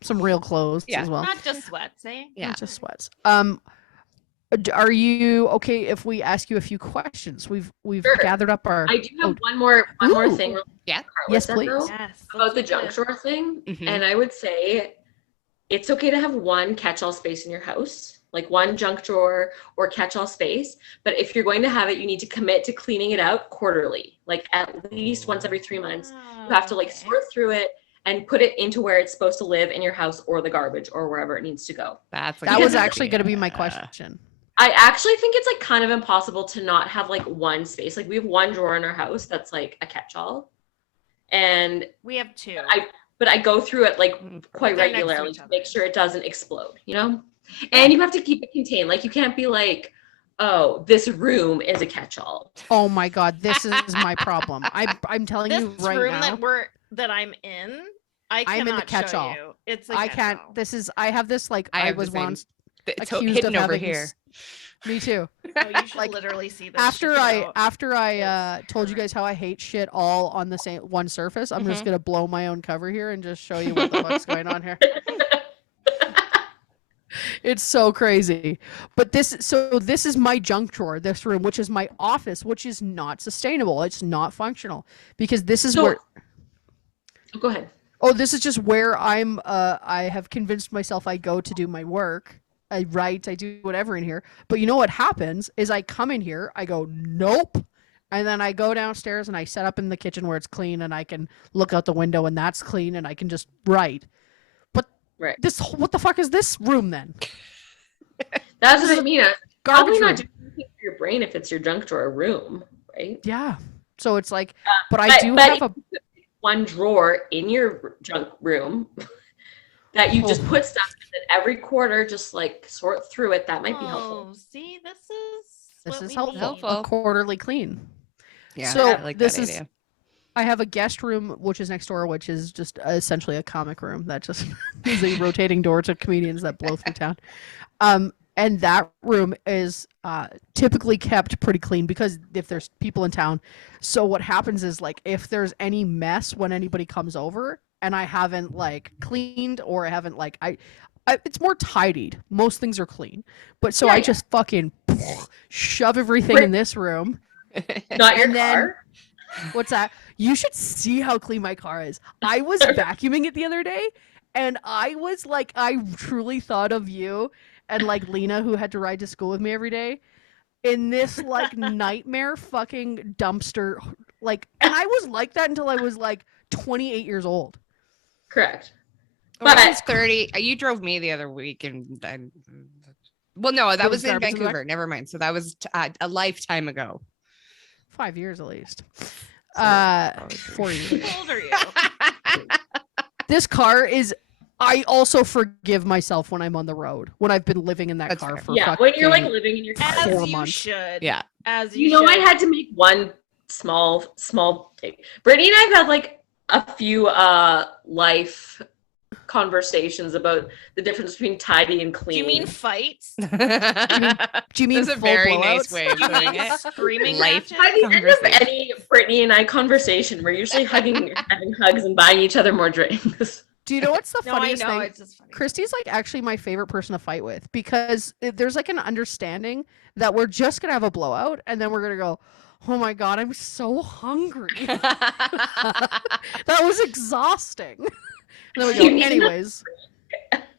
some real clothes Yeah. as well. Not just sweats, eh? Yeah. Not just sweats. Are you okay if we ask you a few questions? We've Sure. gathered up our. I do have one more Ooh. thing. Yeah. Carla Yes, said, please. though, Yes. about the let's do junk it. drawer thing. Mhm. And I would say it's okay to have one catch-all space in your house, like one junk drawer or catch-all space. But if you're going to have it, you need to commit to cleaning it out quarterly, like at least once every 3 months. You have to like Okay. sort through it and put it into where it's supposed to live in your house or the garbage or wherever it needs to go. That's a That good was actually going to be idea. my question. I actually think it's like kind of impossible to not have like one space. Like we have one drawer in our house that's like a catch-all. And We have two. but I go through it like quite They're next to regularly each to other. make sure it doesn't explode, you know? And you have to keep it contained. Like you can't be like, oh, this room is a catch-all. Oh my God, this is my problem. I'm telling This you right room now. that I'm in, I I'm in the cannot catch-all. show you. It's a I can't. catch-all. I have this like I I have was the same. once It's accused hidden of over having. here. Me too. Oh, you should Like, literally see this. After Check it I out. told you guys how I hate shit all on the same one surface, I'm just gonna blow my own cover here and just show you what the fuck's going on here. It's so crazy. But this is my junk drawer, this room, which is my office, which is not sustainable. It's not functional because this is where. Go ahead. Oh, this is just where I have convinced myself I go to do my work. I write, I do whatever in here. But you know what happens is I come in here, I go, nope. And then I go downstairs and I set up in the kitchen where it's clean and I can look out the window and that's clean and I can just write. But Right. what the fuck is this room then? That's This what is I mean. Garbage Probably room. not doing anything for your brain if it's your junk drawer room, right? Yeah. So it's like, but I do but have a. one drawer in your junk room that you just Oh. put stuff in, and every quarter just like sort through it. That might be helpful. Oh, see, this This what is we helpful. need. Helpful. A quarterly clean. Yeah, So I like this that is- idea. I have a guest room, which is next door, which is just essentially a comic room that just is a rotating door to comedians that blow through town. And that room is typically kept pretty clean because if there's people in town. So what happens is like if there's any mess when anybody comes over and I haven't like cleaned or I haven't like I it's more tidied. Most things are clean. But so I just fucking shove everything in this room. Not your And then- car. What's that? You should see how clean my car is. I was vacuuming it the other day and I was like, I truly thought of you and like Lena, who had to ride to school with me every day, in this like nightmare fucking dumpster. Like, and I was like that until I was like 28 years old. Correct. When I But- was 30, you drove me the other week and well, no, that There was was in garbage in the back? Vancouver. Never mind. So that was a lifetime ago. 5 years at least. probably 4 years. How old are you? This car is. I also forgive myself when I'm on the road. When I've been living in that That's car fair. for Yeah, when you're like fucking- living in your car. As 4 you months. should. Yeah. As You you know, I should. had to make one small thing. Brittany and I've had like a few life conversations about the difference between tidy and Do clean. you mean fights? Do you mean That's a full very nice blowouts? way of Do you putting mean it. screaming Life- matches? By the end of conversation. any Brittany and I conversation, we're usually having hugs and buying each other more drinks. Do you know what's the No, I funniest know. thing? It's just funny. Christie's like actually my favorite person to fight with because there's like an understanding that we're just gonna have a blowout and then we're gonna go, oh my god, I'm so hungry. That was exhausting. And then we You go, need anyways.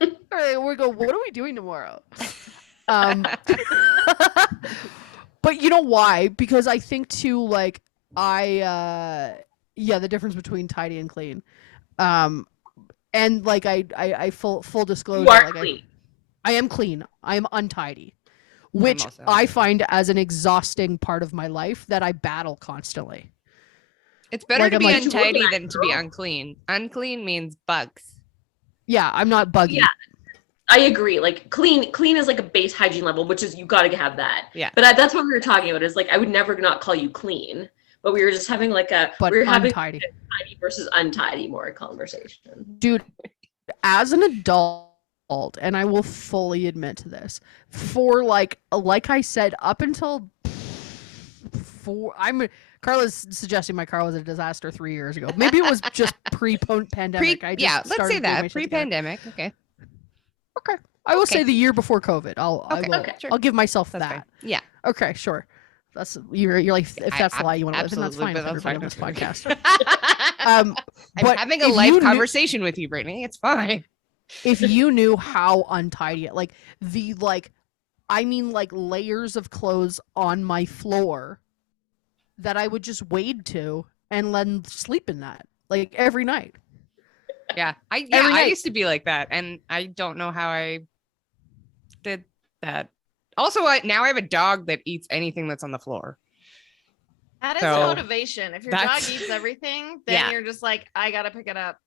All right, we go, what are we doing tomorrow? But you know why? Because I think too, like the difference between tidy and clean. And like I full disclosure, You are like clean. I am clean. I am untidy, which also I find as an exhausting part of my life that I battle constantly. It's better Like, to I'm be like- untidy Look at than that to be girl. unclean. Unclean means bugs. Yeah, I'm not buggy. Yeah. I agree. Like clean is like a base hygiene level, which is you got to have that. Yeah. But that's what we were talking about. Is like I would never not call you clean, but we were just having like But we were having untidy. tidy versus untidy more conversation. Dude, as an adult, and I will fully admit to this, for like I said, up until Carla's suggesting my car was a disaster 3 years ago. Maybe it was just pre-pandemic. I just Yeah, let's say started doing my that shit together. pre-pandemic. Okay. Okay. I will Okay. say the year before COVID. Okay, sure. I'll give myself That's that. fine. Yeah. Okay, sure. That's you're like if that's the lie you want to live, and that's absolutely, fine with but that's everybody on fine this with me. podcast. I'm But having a if life you knew- conversation with you, Brittany. It's fine. if you knew how untidy, like I mean, like layers of clothes on my floor that I would just wade to and then sleep in that like every night. Yeah. Every I night. used to be like that, and I don't know how I did that. Also, now I have a dog that eats anything that's on the floor. That is So, motivation. If your dog that's- eats everything, then Yeah. you're just like, I gotta pick it up.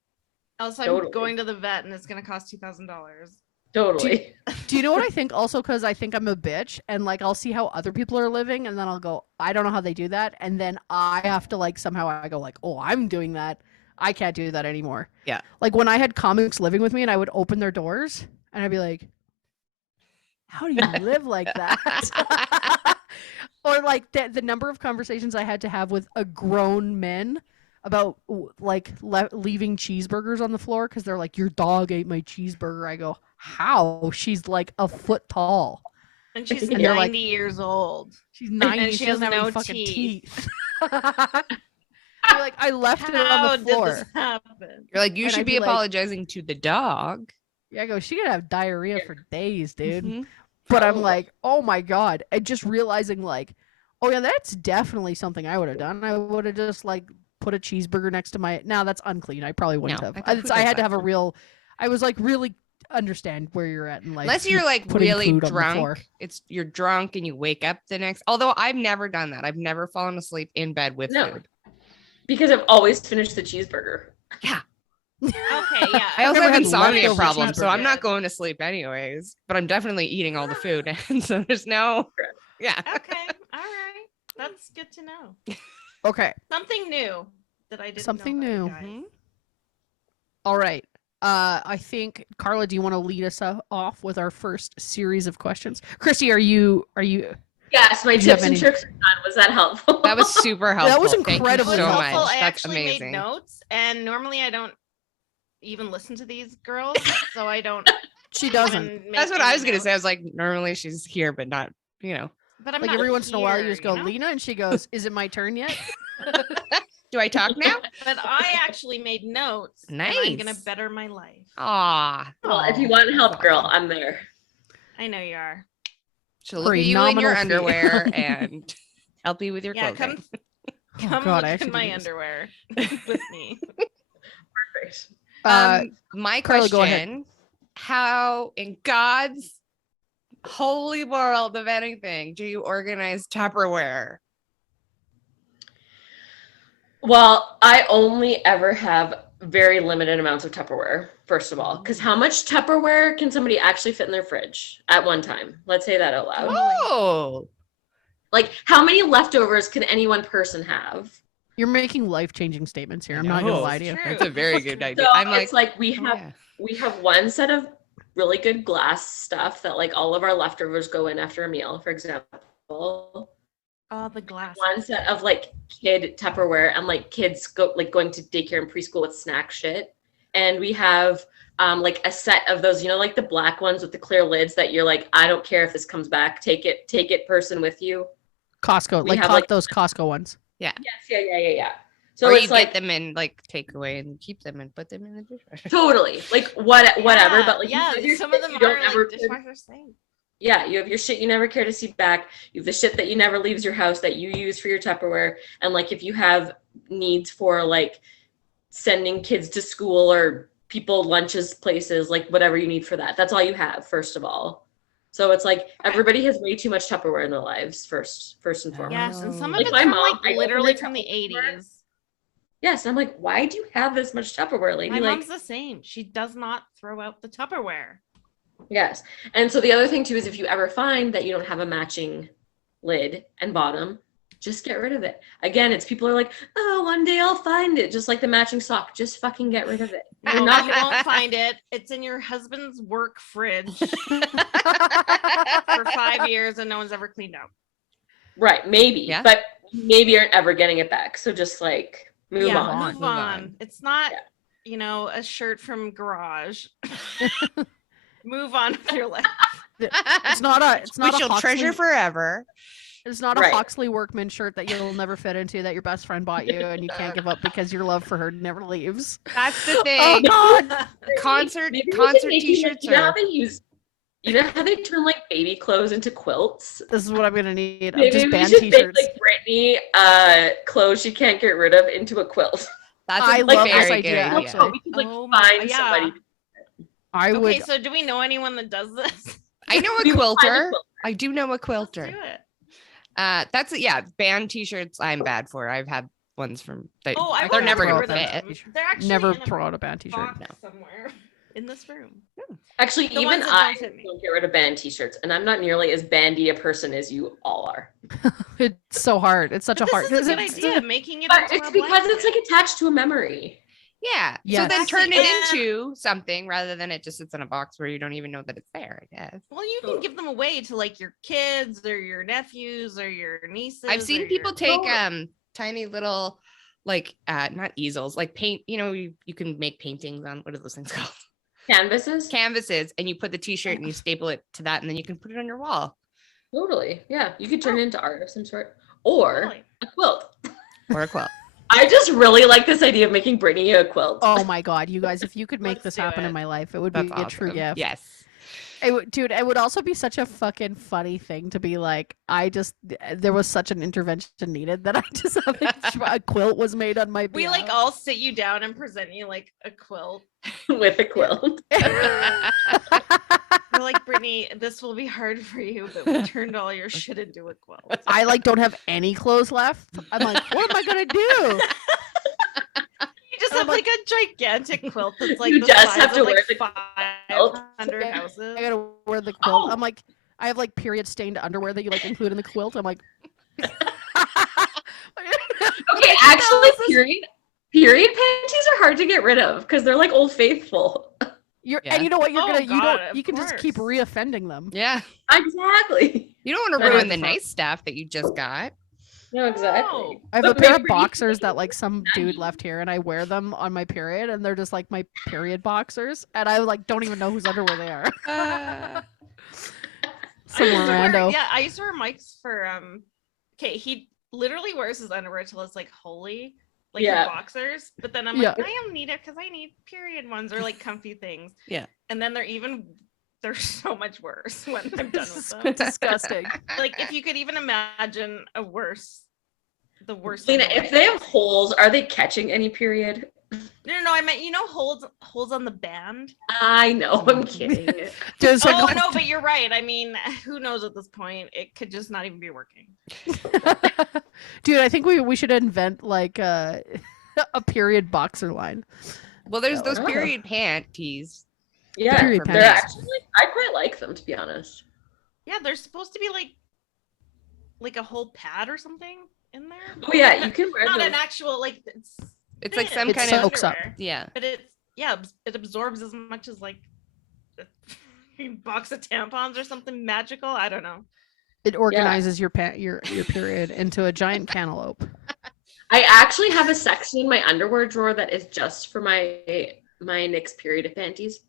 Else I'm Totally. going to the vet and it's gonna cost $2,000. Totally. Do you know what I think? Also, because I think I'm a bitch, and like I'll see how other people are living, and then I'll go, I don't know how they do that, and then I have to like somehow I go like, oh, I'm doing that. I can't do that anymore. Yeah. Like when I had comics living with me, and I would open their doors, and I'd be like, how do you live like that? Or like the number of conversations I had to have with a grown men about like leaving cheeseburgers on the floor because they're like, your dog ate my cheeseburger. I go, how? She's like a foot tall. And she's And 90 you're like- years old. She's 90. And She she doesn't has have any no fucking teeth. You're like, I left it How on the did floor. this happen? You're like, you And should I'd be be like- apologizing to the dog. Yeah, I go, she could have diarrhea for days, dude. Mhm. But I'm Probably. like, oh my God. And just realizing like, oh yeah, that's definitely something I would have done. I would have just like put a cheeseburger next to my, now that's unclean. I probably wouldn't No, have. I thought food I does had to that. have a real, I was like really understand where you're at in life. Unless you're like putting really food on the floor. drunk, you're drunk and you wake up the next. Although I've never done that. I've never fallen asleep in bed with No. food. Because I've always finished the cheeseburger. Okay, yeah. I also never have had insomnia leftover problems, so I'm cheeseburger. not going to sleep anyways. But I'm definitely eating all the food, and so there's no. Yeah. Okay, all right. That's good to know. Okay. Something new that I didn't Something know about, you new. guys. Mhm. All right. I think Carla, do you want to lead us off with our first series of questions? Christy, are you Yes, my Did you have tips and any- tricks are done. Was that helpful? That was super helpful. was Thank you incredibly so helpful. much. I That's actually amazing. made notes, and normally I don't even listen to these girls, so I don't. she doesn't. even make That's what I any was gonna say. I notes. was like, normally she's here, but not. But I'm Like not every once in a while you here, just go, know? Lena, and she goes, is it my turn yet? Do I talk now? But I actually made notes. And I'm gonna Nice. better my life. Aw. Well, if you want help, girl, I'm there. I know you are. She'll For look a at you in your nominal fee. underwear and help you with your Yeah, clothing. Oh, Come God, look I in actually my do this. underwear with me. Perfect. My Carla, go ahead. question: how in God's holy world of anything do you organize Tupperware? Well, I only ever have very limited amounts of Tupperware, first of all. Because how much Tupperware can somebody actually fit in their fridge at one time? Let's say that out loud. Oh, Like, how many leftovers can any one person have? You're making life-changing statements here. I I'm not gonna know. lie to you. True. that's a very good idea. So I'm like, it's like we oh, have yeah. we have one set of really good glass stuff that like all of our leftovers go in after a meal, for example. Oh, the glass. One set of like kid Tupperware and like kids going to daycare and preschool with snack shit. And we have like a set of those, like the black ones with the clear lids that you're like, I don't care if this comes back, take it person with you. Costco, We like, have, like- those Costco ones. Yes, yeah. So or it's you like get them in like takeaway and keep them and put them in the dishwasher. totally like whatever, but like you yeah, have your some shit of them you don't are ever like dishwasher safe. Yeah, you have your shit you never care to see back. You have the shit that you never leaves your house that you use for your Tupperware. And like if you have needs for like sending kids to school or people lunches places, like whatever you need for that. That's all you have, first of all. So it's like everybody has way too much Tupperware in their lives, first and foremost. Yes, and some of Like it's my from mom, I like opened literally a from the Tupperware. 80s. Yes, I'm like, why do you have this much Tupperware, lady? My Like, mom's the same. She does not throw out the Tupperware. yes. And so the other thing too is if you ever find that you don't have a matching lid and bottom, just get rid of it. Again, it's people are like, oh, one day I'll find it. Just like the matching sock. Just fucking get rid of it. No, You're not you gonna won't find it. It's in your husband's work fridge for 5 years and no one's ever cleaned out. right, maybe. Yeah. But maybe you're ever getting it back. So just like move Yeah, on. move on. It's not, Yeah. a shirt from Garage. Move on with your life. It's not a Which you'll treasure Huxley, forever. it's not a Right. Huxley Workman shirt that you'll never fit into that your best friend bought you and you can't give up because your love for her never leaves. That's the Oh thing. God! Concert Maybe we should make you, t-shirts you know how are. they use, you know how they turn like baby clothes into quilts? This is what I'm gonna need. Maybe Just we band should make t-shirts. like Brittany clothes she can't get rid of into a quilt. That's I a love very this good idea, idea. actually. We could like Oh my- find yeah. somebody. I Okay, would. so do we know anyone that does this? I know a We would find a quilter. quilt. I do know a Let's do quilter. it. That's band t-shirts I'm bad for. I've had ones from Oh, I they're would never throw gonna out that fit. t-shirt. They're actually Never in a throw out a band t-shirt. box No. somewhere in this room. Actually, The even ones that I don't fit me. don't get rid of band t-shirts, and I'm not nearly as bandy a person as you all are. It's so hard. It's such But a hard. this is a good it's- idea, making it But into it's a because it's blanket. like attached to a memory. Yeah. So Yes. then turn it Exactly. into something rather than it just sits in a box where you don't even know that it's there, I guess. Well, you can give them away to like your kids or your nephews or your nieces. I've seen or people your- take Oh. tiny little like not easels, like paint, you can make paintings on what are those things called? Canvases? Canvases, and you put the t-shirt and you staple it to that and then you can put it on your wall. Totally. Yeah. You could turn it into art of some sort. Or Totally. a quilt. Or a quilt. I just really like this idea of making Brittany a quilt. Oh my God, you guys! If you could make Let's this do happen in it. my life, it would That's be a true awesome. gift. Yes. Dude, it would also be such a fucking funny thing to be like, there was such an intervention needed that I just a quilt was made on my We like behalf. all sit you down and present you like a quilt. With a quilt. We're like, Brittany, this will be hard for you, but we turned all your shit into a quilt. I like don't have any clothes left. I'm like, what am I gonna do? You just I'm have like a gigantic quilt that's like You the just size have to of, wear like the quilt. 500 Yeah. houses. I gotta wear the quilt. Oh. I'm like, I have like period stained underwear that you like include in the quilt. I'm like, Okay, actually, period panties are hard to get rid of because they're like Old Faithful. Yeah. and you know what? You're Oh, gonna God, you of can just keep course. reoffending them. Yeah. Exactly. You don't want to They're ruin not the fun. nice stuff that you just got. No, exactly. Oh. I have a But pair wait of for you- boxers that like some dude left here, and I wear them on my period, and they're just like my period boxers, and I like don't even know whose underwear they are. Some I used to wear- rando. yeah, I used to wear Mike's for okay, he literally wears his underwear till it's like holy, like Yeah. the boxers. But then I'm Yeah. like, I don't need it because I need period ones or like comfy things. Yeah. And then they're so much worse when I'm done with them. It's disgusting. Like if you could even imagine the worst. Lena, underwear. if they have holes, are they catching any period? No, I meant holes on the band. I know, I'm kidding. Just like Oh no, but you're right. I mean, who knows at this point? It could just not even be working. dude, I think we should invent like a period boxer line. Well, there's those Oh. period panties. Yeah, Period they're panties. actually, I quite like them, to be honest. Yeah, they're supposed to be like a whole pad or something in there. Oh yeah, you can wear Not them. an actual like It's like thin. some It kind of soaks up. underwear, yeah. but it absorbs as much as like a box of tampons or something magical. I don't know. It organizes your period into a giant cantaloupe. I actually have a section in my underwear drawer that is just for my NYX period panties.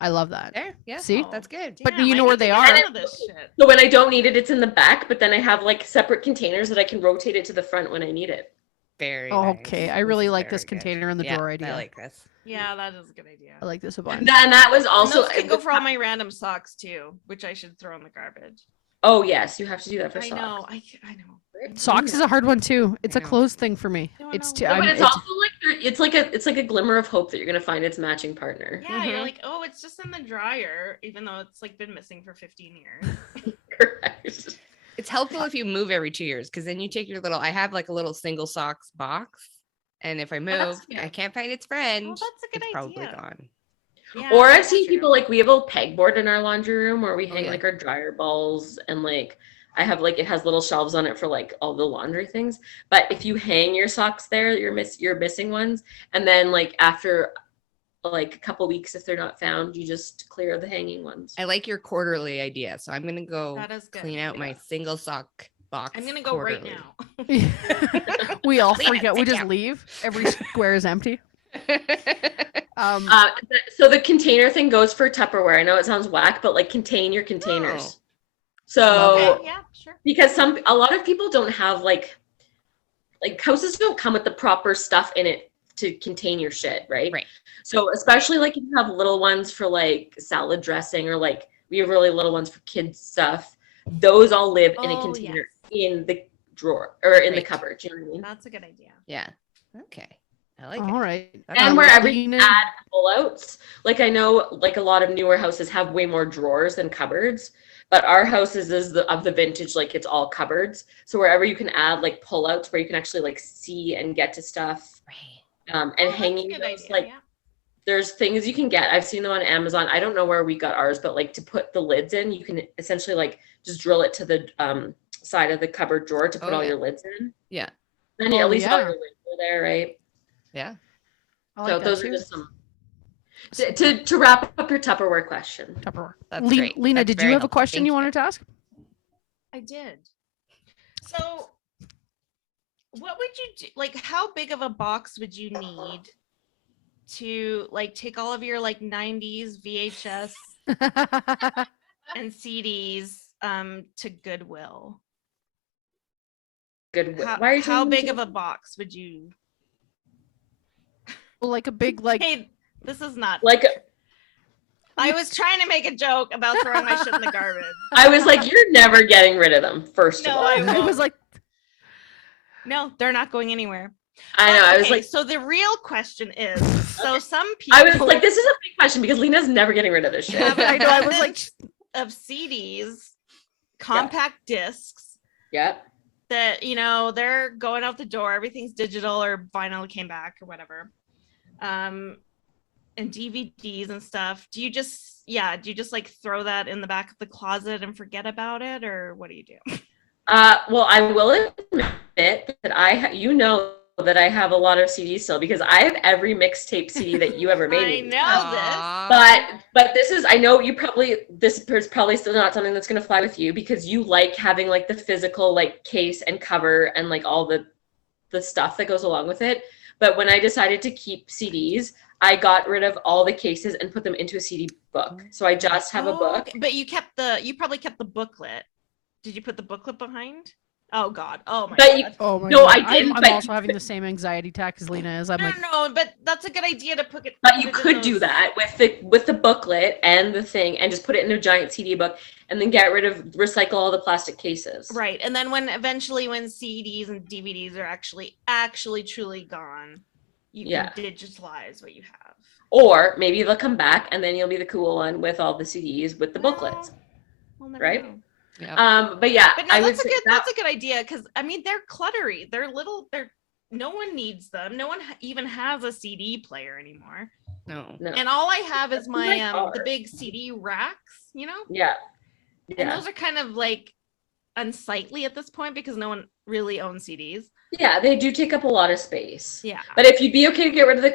I love that. There, yeah. See? That's good. But do Damn, you I know where need to they get are? into this shit. So when I don't need it, it's in the back, but then I have like separate containers that I can rotate it to the front when I need it. Very Oh, nice. okay. I really is like this very good. container in the Yeah, drawer idea. I like this. Yeah, that is a good idea. I like this a And bunch. that was Also, also those can go for all my random socks too, which I should throw in the garbage. Oh yes, you have to do that for I socks. know, I know. Socks is a hard one too. It's a know. clothes thing for me. No, I It's know. too. No, No, but I'm- it's also like it's like a glimmer of hope that you're gonna find its matching partner. Yeah, you're Mhm. like, oh, it's just in the dryer, even though it's like been missing for 15 years. Correct. It's helpful if you move every 2 years because then you take your little. I have like a little single socks box, and if I move, that's good. I can't find its friend. Well, that's a good it's probably idea. gone. Yeah, Or I've that's seen true. people like we have a little pegboard in our laundry room where we Oh, hang yeah. like our dryer balls and like I have like it has little shelves on it for like all the laundry things. But if you hang your socks there, you're missing ones, and then like after like a couple weeks if they're not found, you just clear the hanging ones. I like your quarterly idea, so I'm gonna go That is good. clean out my single sock box. I'm gonna go right quarterly. now. we all Leave freak it, out. We sit just down. leave. Every square is empty. So the container thing goes for Tupperware. I know it sounds whack, but like contain your containers. So Okay, yeah, sure. because a lot of people don't have like houses don't come with the proper stuff in it to contain your shit, right? Right. So especially like if you have little ones for like salad dressing, or like we have really little ones for kids stuff, those all live in a container in the drawer or in the cupboard. Do you know what I mean? That's a good idea. Yeah. Okay. I like All it. right. And wherever you add pullouts, like I know like a lot of newer houses have way more drawers than cupboards, but our house is of the vintage, like it's all cupboards. So wherever you can add like pullouts where you can actually like see and get to stuff. Right. And hanging those, like there's things you can get. I've seen them on Amazon. I don't know where we got ours, but like to put the lids in, you can essentially like just drill it to the side of the cupboard drawer to put all your lids in. Yeah. Then at least all your lids are there, right? Yeah. So those are just some to wrap up your Tupperware question. Tupperware. That's great. Lena, That's did very you have a helpful. question Thank you you. wanted to ask? I did. So what would you do? Like, how big of a box would you need to like take all of your like 90s VHS and CDs to Goodwill? Goodwill. How big of a box would you? Well, like a big like. Hey, this is not like. I was trying to make a joke about throwing my shit in the garbage. I was like, you're never getting rid of them. First of all, I was like, no, they're not going anywhere. I know. I was like, so the real question is, so some people. I was like, this is a big question because Lena's never getting rid of this shit. I know. I was like, of CDs, compact discs. Yep. That, you know, they're going out the door. Everything's digital or vinyl came back or whatever. And DVDs and stuff. Do you just like throw that in the back of the closet and forget about it, or what do you do? Well, I will admit that that I have a lot of CDs still because I have every mixtape CD that you ever made. I know this. But this is, I know this is probably still not something that's going to fly with you because you like having like the physical like case and cover and like all the stuff that goes along with it. But when I decided to keep CDs, I got rid of all the cases and put them into a CD book. So I just have a book. Okay. But you probably kept the booklet. Did you put the booklet behind? Oh God. Oh my God. No, I didn't. I'm also having the same anxiety attack as Lena is. I'm like, no, but that's a good idea to put it. But you could do that with the booklet and the thing, and just put it in a giant CD book, and then recycle all the plastic cases. Right, and then when CDs and DVDs are actually truly gone, you can digitalize what you have. Or maybe they'll come back, and then you'll be the cool one with all the CDs with the booklets. We'll never right? know. Yeah. But yeah, but no, that's a good idea because I mean they're cluttery. They're little. No one needs them. No one even has a CD player anymore. No. And all I have is my the big CD racks. You know. Yeah. And those are kind of like unsightly at this point because no one really owns CDs. Yeah, they do take up a lot of space. Yeah. But if you'd be okay to get rid of the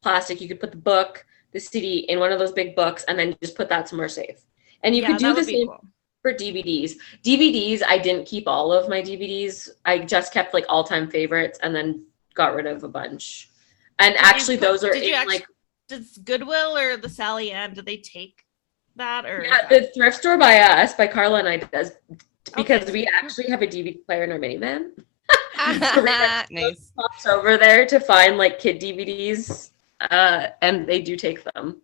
plastic, you could put the book, the CD in one of those big books, and then just put that somewhere safe. And you could do the same for DVDs. DVDs, I didn't keep all of my DVDs. I just kept like all-time favorites and then got rid of a bunch. And actually, those are does Goodwill or the Sally Ann, do they take that or? Yeah, the thrift store by us, by Carla and I does, because we actually have a DVD player in our minivan. So nice. Pops over there to find like kid DVDs, and they do take them.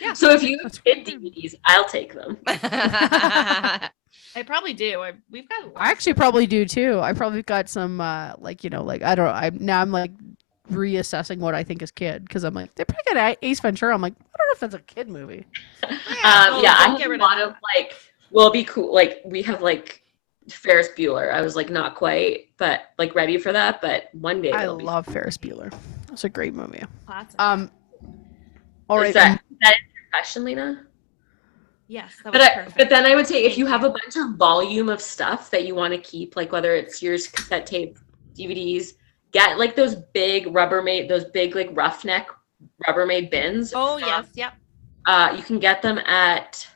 Yeah. So if you have kid DVDs, I'll take them. I probably do. I actually probably do too. I probably got some I'm like reassessing what I think is kid because I'm like they probably got Ace Ventura. I'm like I don't know if that's a kid movie. I have a lot of like will be cool. Like we have like Ferris Bueller. I was like not quite, but like ready for that. But one day I love Ferris Bueller. It's a great movie. Classic. All right. Is that your question, Lena? Yes. But then I would say if you have a bunch of volume of stuff that you want to keep, like whether it's your cassette tape, DVDs, get like those big like roughneck Rubbermaid bins. Oh yes, yep. You can get them at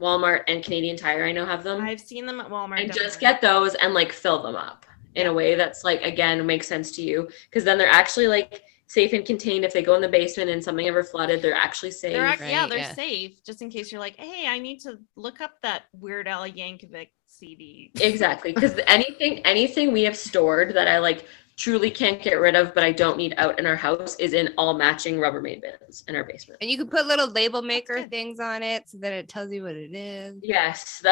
Walmart and Canadian Tire. I know have them. I've seen them at Walmart. And just get those and like fill them up in a way that's like again makes sense to you because then they're actually like safe and contained. If they go in the basement and something ever flooded, they're actually safe. They're safe, just in case you're like, hey, I need to look up that Weird Al Yankovic CD. Exactly, because anything we have stored that I like truly can't get rid of, but I don't need out in our house is in all matching Rubbermaid bins in our basement. And you can put little label maker things on it so that it tells you what it is. Yes,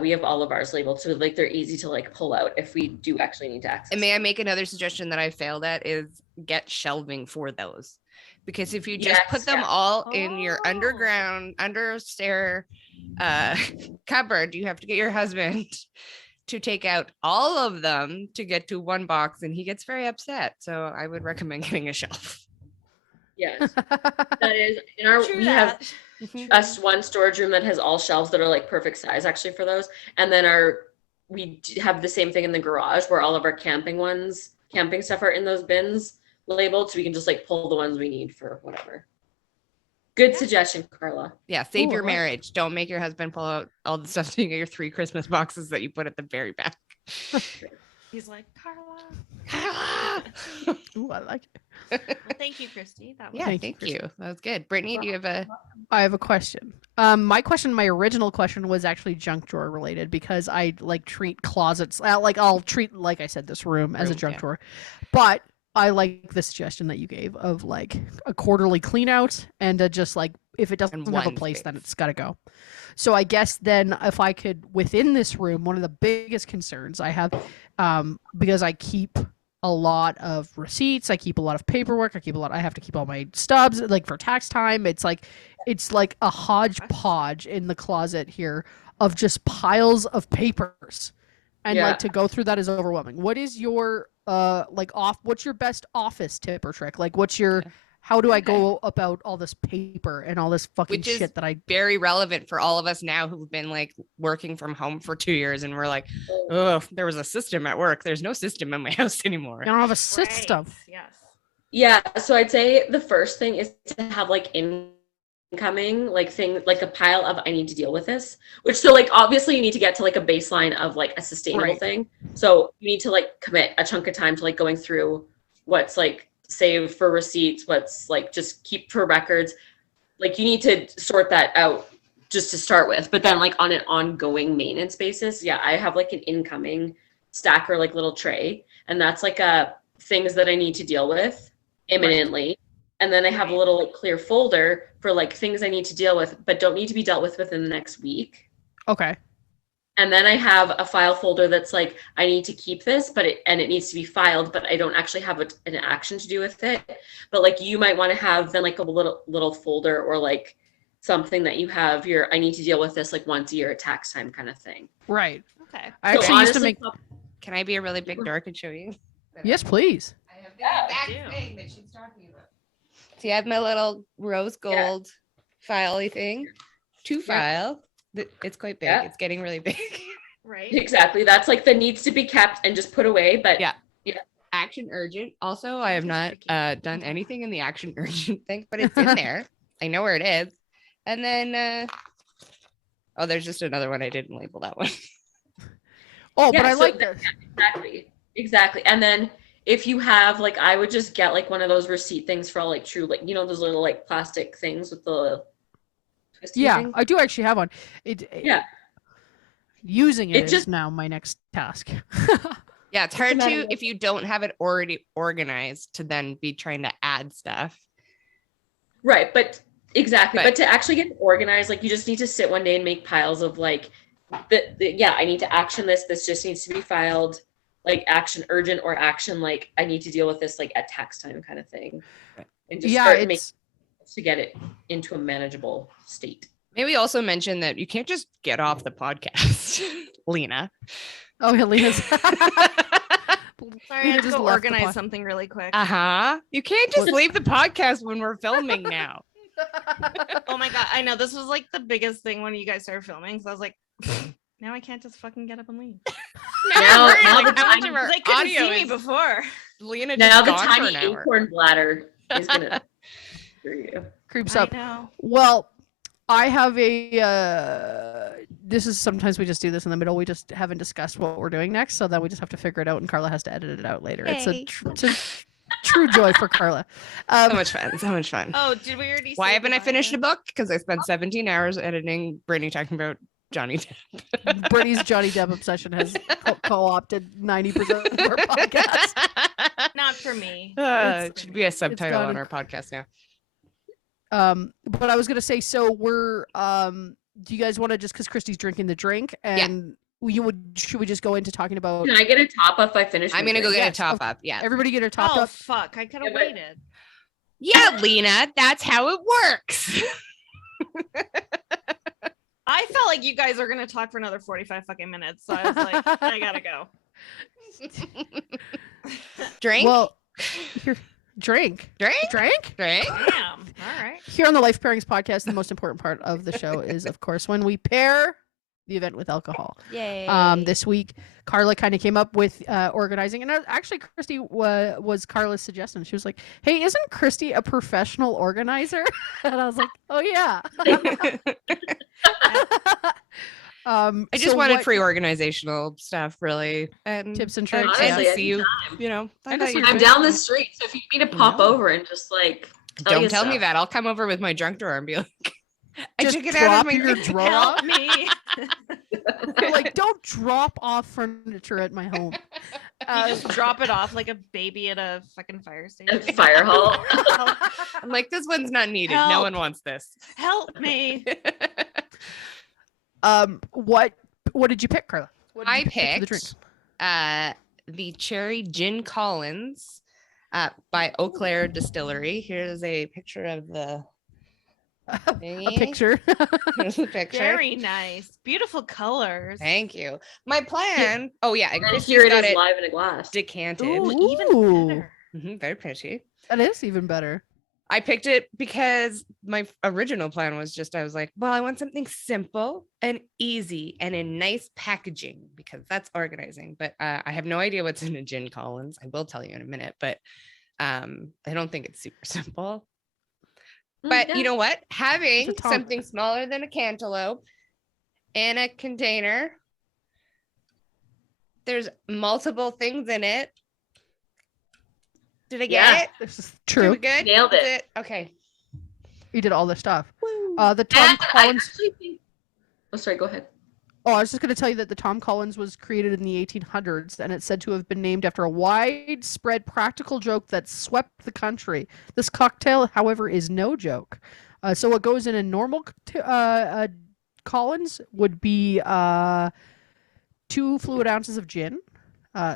we have all of ours labeled, so like they're easy to like pull out if we do actually need to access. And may I make another suggestion that I failed at is get shelving for those. Because if you just put them all in your underground, under stair cupboard, you have to get your husband to take out all of them to get to one box, and he gets very upset. So I would recommend getting a shelf. Yes, that is in our. True we that. have us one storage room that has all shelves that are like perfect size actually for those, and then we have the same thing in the garage where all of our camping stuff are in those bins labeled, so we can just like pull the ones we need for whatever. Good suggestion, Carla. Yeah, save your marriage. Don't make your husband pull out all the stuff so you get your 3 Christmas boxes that you put at the very back. He's like, Carla. Ooh, I like it. Well, thank you, Christy. That was Thank you. That was good. Brittany, do you have a... I have a question. My original question was actually junk drawer related because I like treat closets, I'll treat, like I said, this room as a junk drawer. But I like the suggestion that you gave of like a quarterly clean out and just like, if it doesn't have a place, then it's got to go. So I guess then if I could, within this room, one of the biggest concerns I have, because I keep a lot of receipts, I keep a lot of paperwork, I have to keep all my stubs like for tax time. It's like a hodgepodge in the closet here of just piles of papers. And like to go through that is overwhelming. What is your what's your best office tip or trick? Like how do I go about all this paper and all this fucking shit that I very relevant for all of us now who've been like working from home for 2 years and we're like, oh, there was a system at work. There's no system in my house anymore. I don't have a system. Yes. Yeah, so I'd say the first thing is to have like incoming like thing, like a pile of I need to deal with this, which so like obviously you need to get to like a baseline of like a sustainable thing. So you need to like commit a chunk of time to like going through what's like save for receipts, what's like just keep for records. Like you need to sort that out just to start with, but then like on an ongoing maintenance basis, I have like an incoming stacker, like little tray, and that's like things that I need to deal with imminently. And then I have a little like clear folder for like things I need to deal with but don't need to be dealt with within the next week. Okay. And then I have a file folder that's like, I need to keep this, but it needs to be filed, but I don't actually have an action to do with it. But like you might want to have then like a little folder or like something that you have I need to deal with this like once a year at tax time kind of thing. Right. Okay. I actually used to make. Can I be a really big dork and show you? Yes, please. I have the exact thing that she's talking about. See, I have my little rose gold filey thing. 2 file. It's quite big. It's getting really big. Right. Exactly. That's like the needs to be kept and just put away. But action urgent. Also, I have not done anything in the action urgent thing, but it's in there. I know where it is. And then there's just another one. I didn't label that one. But I like this. Exactly. And then if you have like, I would just get like one of those receipt things for all like true, like, you know, those little like plastic things with the thing? I do actually have one. Using it is now my next task. Yeah, it's hard to, if you don't have it already organized, to then be trying to add stuff. Right, but exactly. But to actually get organized, like you just need to sit one day and make piles of like, I need to action this. This just needs to be filed, like action urgent or action like I need to deal with this like at tax time kind of thing. And just start making to get it into a manageable state. Maybe also mention that you can't just get off the podcast, Lena. Oh, yeah, Lena's. Sorry, I had to go organize something really quick. You can't just leave the podcast when we're filming now. Oh my God. I know this was like the biggest thing when you guys started filming. So I was like, now I can't just fucking get up and leave. Now the time of our they couldn't see me before. Lena now the tiny acorn bladder is gonna creeps up. Well, I have this is sometimes we just do this in the middle. We just haven't discussed what we're doing next, so then we just have to figure it out, and Carla has to edit it out later. It's a True joy for Carla. So much fun. So much fun. Oh, did we already? Why say haven't I goodbye finished then? the book? Because I spent 17 hours editing Brittany talking about Johnny Depp. Brittany's Johnny Depp obsession has co-opted 90% of our podcast. Not for me. It should be a It's subtitle gone on our podcast now. But I was gonna say, so we're do you guys want to, just because Christy's drinking the drink, and should we just go into talking about Can I get a top up if I finish? I'm my gonna go drink? get Yes, a top of- up. Yeah. everybody get her topped Oh up? fuck! I could have Yeah, but- waited. Yeah, Lena, that's how it works. I felt like you guys are gonna talk for another 45 fucking minutes, so I was like, I gotta go. Drink. Well, here, drink. Drink. Drink. Drink. Damn. All right. Here on the Life Pairings podcast, the most important part of the show is, of course, when we pair the event with alcohol. Yay. This week, Carla kind of came up with organizing, and actually, Christy was Carla's suggestion. She was like, "Hey, isn't Christy a professional organizer?" And I was like, "Oh yeah." I just so wanted what free organizational stuff, really, and tips and and, tricks. Honestly, and see you. anytime. You know, I And thought just you your I'm were- down the street, so if you need to pop No. over and just like Don't you tell me stuff. that. I'll come over with my junk drawer and be like, I Just took it out of drop my your drawer off. Help me. You're like, don't drop off furniture at my home. You just drop it off like a baby at a fucking fire station. Fire hall. I'm like, this one's not needed. No Help. one wants this. Help me. What did you pick, Carla? What did I you pick for the picked drink? the Cherry Gin Collins by Eau Claire Distillery. Here's a picture of the A thingy. picture. Here's a picture. Very nice. Beautiful colors. Thank you. My plan. Oh yeah, and And Christy's here it got is it live in a glass. decanted. Ooh, even Ooh. better. Very pretty. That is even better. I picked it because my original plan was just, I was like, well, I want something simple and easy and in nice packaging because that's organizing. But I have no idea what's in a Gin Collins. I will tell you in a minute, but I don't think it's super simple. But Yeah. you know what? Having It's a tongue. something smaller than a cantaloupe in a container, there's multiple things in it. Did I get Yeah. it? This is Did true. we good? Nailed Is it. Okay. You did all this stuff. Woo. The Tom And I Collins. actually think. Oh, sorry. Go ahead. Oh, I was just going to tell you that the Tom Collins was created in the 1800s, and it's said to have been named after a widespread practical joke that swept the country. This cocktail, however, is no joke. So what goes in a normal Collins would be 2 fluid ounces of gin,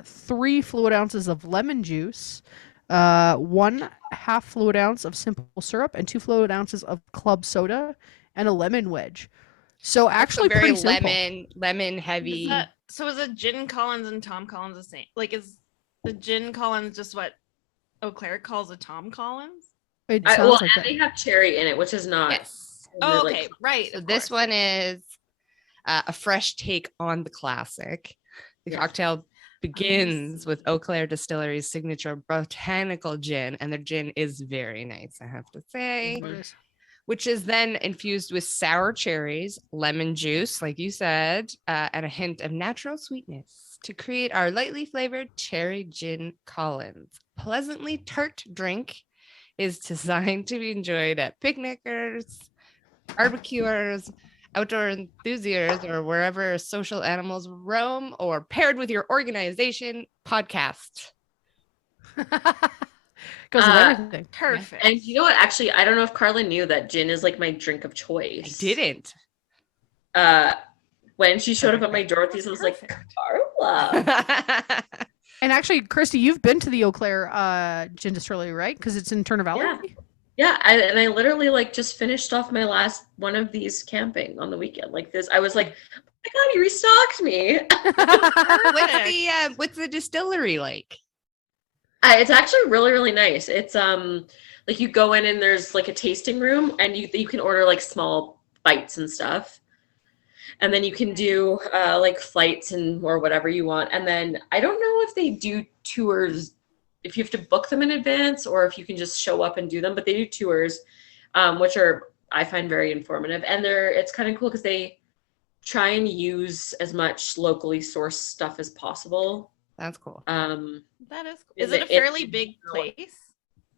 3 fluid ounces of lemon juice, 1/2 fluid ounce of simple syrup, and 2 fluid ounces of club soda, and a lemon wedge. So actually, very pretty simple. lemon heavy. So is it Gin Collins and Tom Collins the same? Like, is the Gin Collins just what Eau Claire calls a Tom Collins? It Well, sounds like and that. they have cherry in it, which is not. Yes. Oh, really- okay, right. So of this course. one is a fresh take on the classic. The Yeah. cocktail begins with Eau Claire Distillery's signature botanical gin, and their gin is very nice, I have to say, which is then infused with sour cherries, lemon juice, like you said, and a hint of natural sweetness to create our lightly flavored cherry gin Collins. Pleasantly tart drink is designed to be enjoyed at picnickers, barbecuers, outdoor enthusiasts, or wherever social animals roam, or paired with your organization podcast. Goes with Uh, everything. Perfect. And you know what? Actually, I don't know if Carla knew that gin is like my drink of I choice. didn't. When she showed up at my Dorothy's, I was like, Perfect. Carla. And actually, Christy, you've been to the Eau Claire gin distillery, right? Because it's in Turner Valley. Yeah, I literally like just finished off my last one of these camping on the weekend. Like this, I was like, oh my god, you restocked me. What's the distillery like? It's actually really, really nice. It's like you go in and there's like a tasting room and you can order like small bites and stuff. And then you can do like flights and or whatever you want. And then I don't know if they do tours, if you have to book them in advance or if you can just show up and do them, but they do tours, which are I find very informative. And it's kind of cool because they try and use as much locally sourced stuff as possible. That's cool. That is. In Is it a the- fairly in- big place?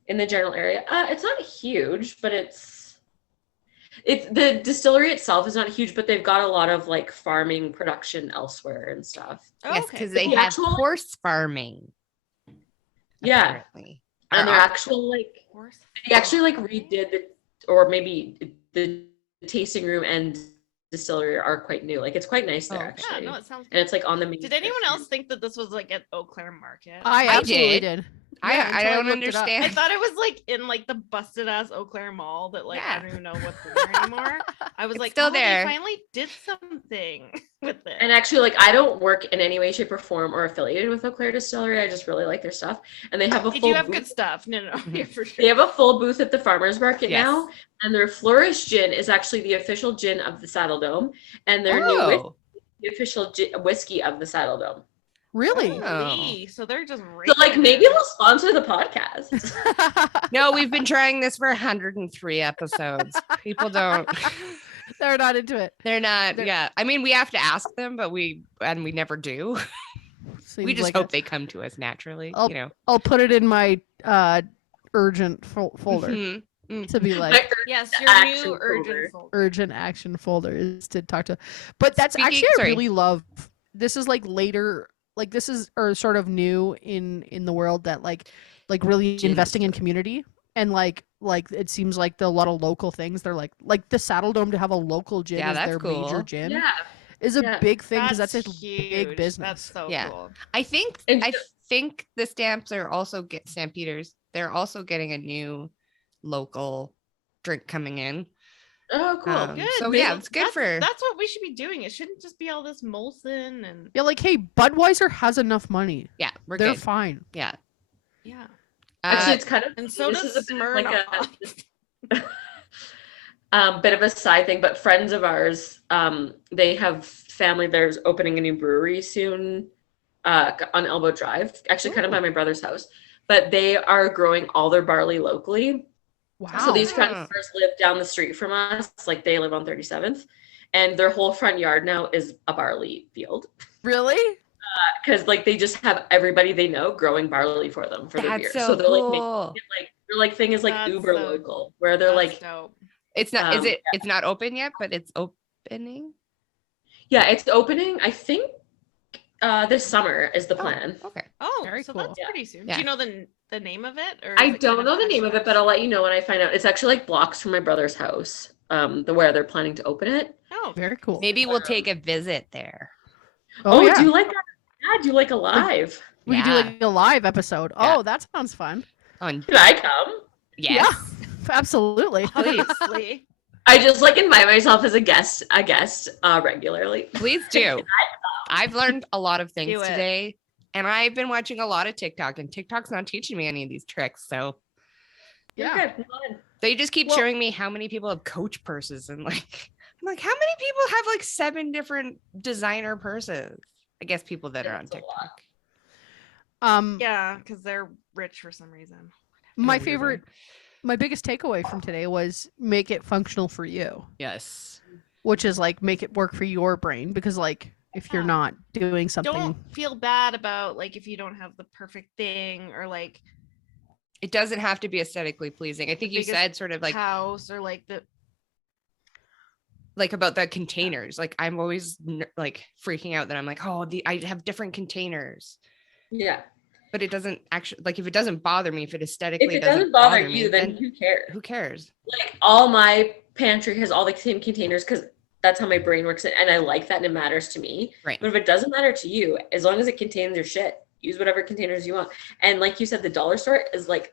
in the general area. It's not huge, but it's the distillery itself is not huge, but they've got a lot of like farming production elsewhere and stuff. Oh, Yes, okay. because they The have actual- horse farming. Yeah. Apparently. And Or their off- actual like Horse they actually like farming? redid or maybe the tasting room and distillery are quite new. Like it's quite nice there Oh, okay. actually. Yeah, no, it sounds. And it's like on the main Did anyone strip. else think that this was like at Eau Claire Market? I I absolutely did. did. I Yeah, until don't looked it up. understand. I thought it was like in like the busted ass Eau Claire Mall that like I Yeah. don't even know what's in there anymore. I was It's like, still oh, there. they finally did something with it. And actually, like I don't work in any way, shape, or form or affiliated with Eau Claire Distillery. I just really like their stuff, and they have a They full do have booth. good stuff. No, yeah, for sure. They have a full booth at the farmers market Yes. now, and their Flourish gin is actually the official gin of the Saddle Dome, and their new whiskey, Oh, the official whiskey of the Saddle Dome. Really? Oh. Holy, so they're just So, like, raking maybe it. they'll sponsor the podcast. no, we've been trying this for 103 episodes. People don't. They're not into it. They're not. They're- Yeah. I mean, we have to ask them, but we never do. We Seems just like hope a- they come to us naturally. Oh. You know. I'll put it in my urgent folder Mhm. to be like My Yes, action your new folder. urgent folder. urgent action folder is to talk to. But that's Speaking- actually I sorry. really love. This is like later, like this is or sort of new in the world that like really Gin investing in community and like it seems like a lot of local things. They're like the Saddle Dome to have a local gin Yeah, as that's their major cool. gin yeah, is a yeah. big thing because that's a huge. big business. That's so Yeah. cool. I think And I so- think the Stamps are also Stampeders. They're also getting a new local drink coming in. Oh, cool. Good. So They- yeah, it's good for. That's what we should be doing. It shouldn't just be all this Molson and Yeah, like hey, Budweiser has enough money. Yeah, we're They're good. fine. Yeah. yeah. Actually, it's kind of And so this does is a bit of like Smirnoff. bit of a side thing, but friends of ours, they have family there's opening a new brewery soon on Elbow Drive, actually kind of by my brother's house. But they are growing all their barley locally. Wow. So these friends Ah. of ours live down the street from us, like they live on 37th, and their whole front yard now is a barley field. Really? Because like they just have everybody they know growing barley for them for their beer. That's so they're like making cool. it like their like thing is like That's uber so- local, where they're That's like dope. It's not. Is Um, it? It's not open yet, but it's opening. yeah, it's opening. I think this summer is the plan. Okay. Oh, Very so cool. that's Yeah. pretty soon. Yeah. Do you know the name of it? Or I is it don't kind know the hush name of it, but hush? I'll let you know when I find out. It's actually like blocks from my brother's house, where they're planning to open it. Oh, Very cool. Maybe we'll take a visit there. Oh, yeah. do you like that? Yeah, do you like a live? We could do Yeah. like a live episode. Yeah. Oh, that sounds fun. On Can I come? yes. Absolutely. obviously. I just like invite myself as a guest regularly. Please do. I've learned a lot of things Do it. today, and I've been watching a lot of TikTok, and TikTok's not teaching me any of these tricks. So You're Yeah. good. Come on. they just keep Well- showing me how many people have Coach purses, and like, I'm like, how many people have like 7 different designer purses? I guess people that are on It's a lot. TikTok. Yeah, because they're rich for some reason. My Weird favorite, one. my biggest takeaway from today was make it functional for you, Yes. which is like make it work for your brain because like if you're Yeah. not doing something, Don't feel bad about like if you don't have the perfect thing or like It doesn't have to be aesthetically pleasing. I think you biggest said sort of like house or like the about the containers. Like I'm always like freaking out that I'm like, oh, I have different containers. Yeah. But it doesn't actually like if it doesn't bother me, if it aesthetically If it doesn't bother you, then who cares? who cares? Like all my pantry has all the same containers because that's how my brain works, and I like that, and it matters to me. Right. But if it doesn't matter to you, as long as it contains your shit, use whatever containers you want. And like you said, the dollar store is like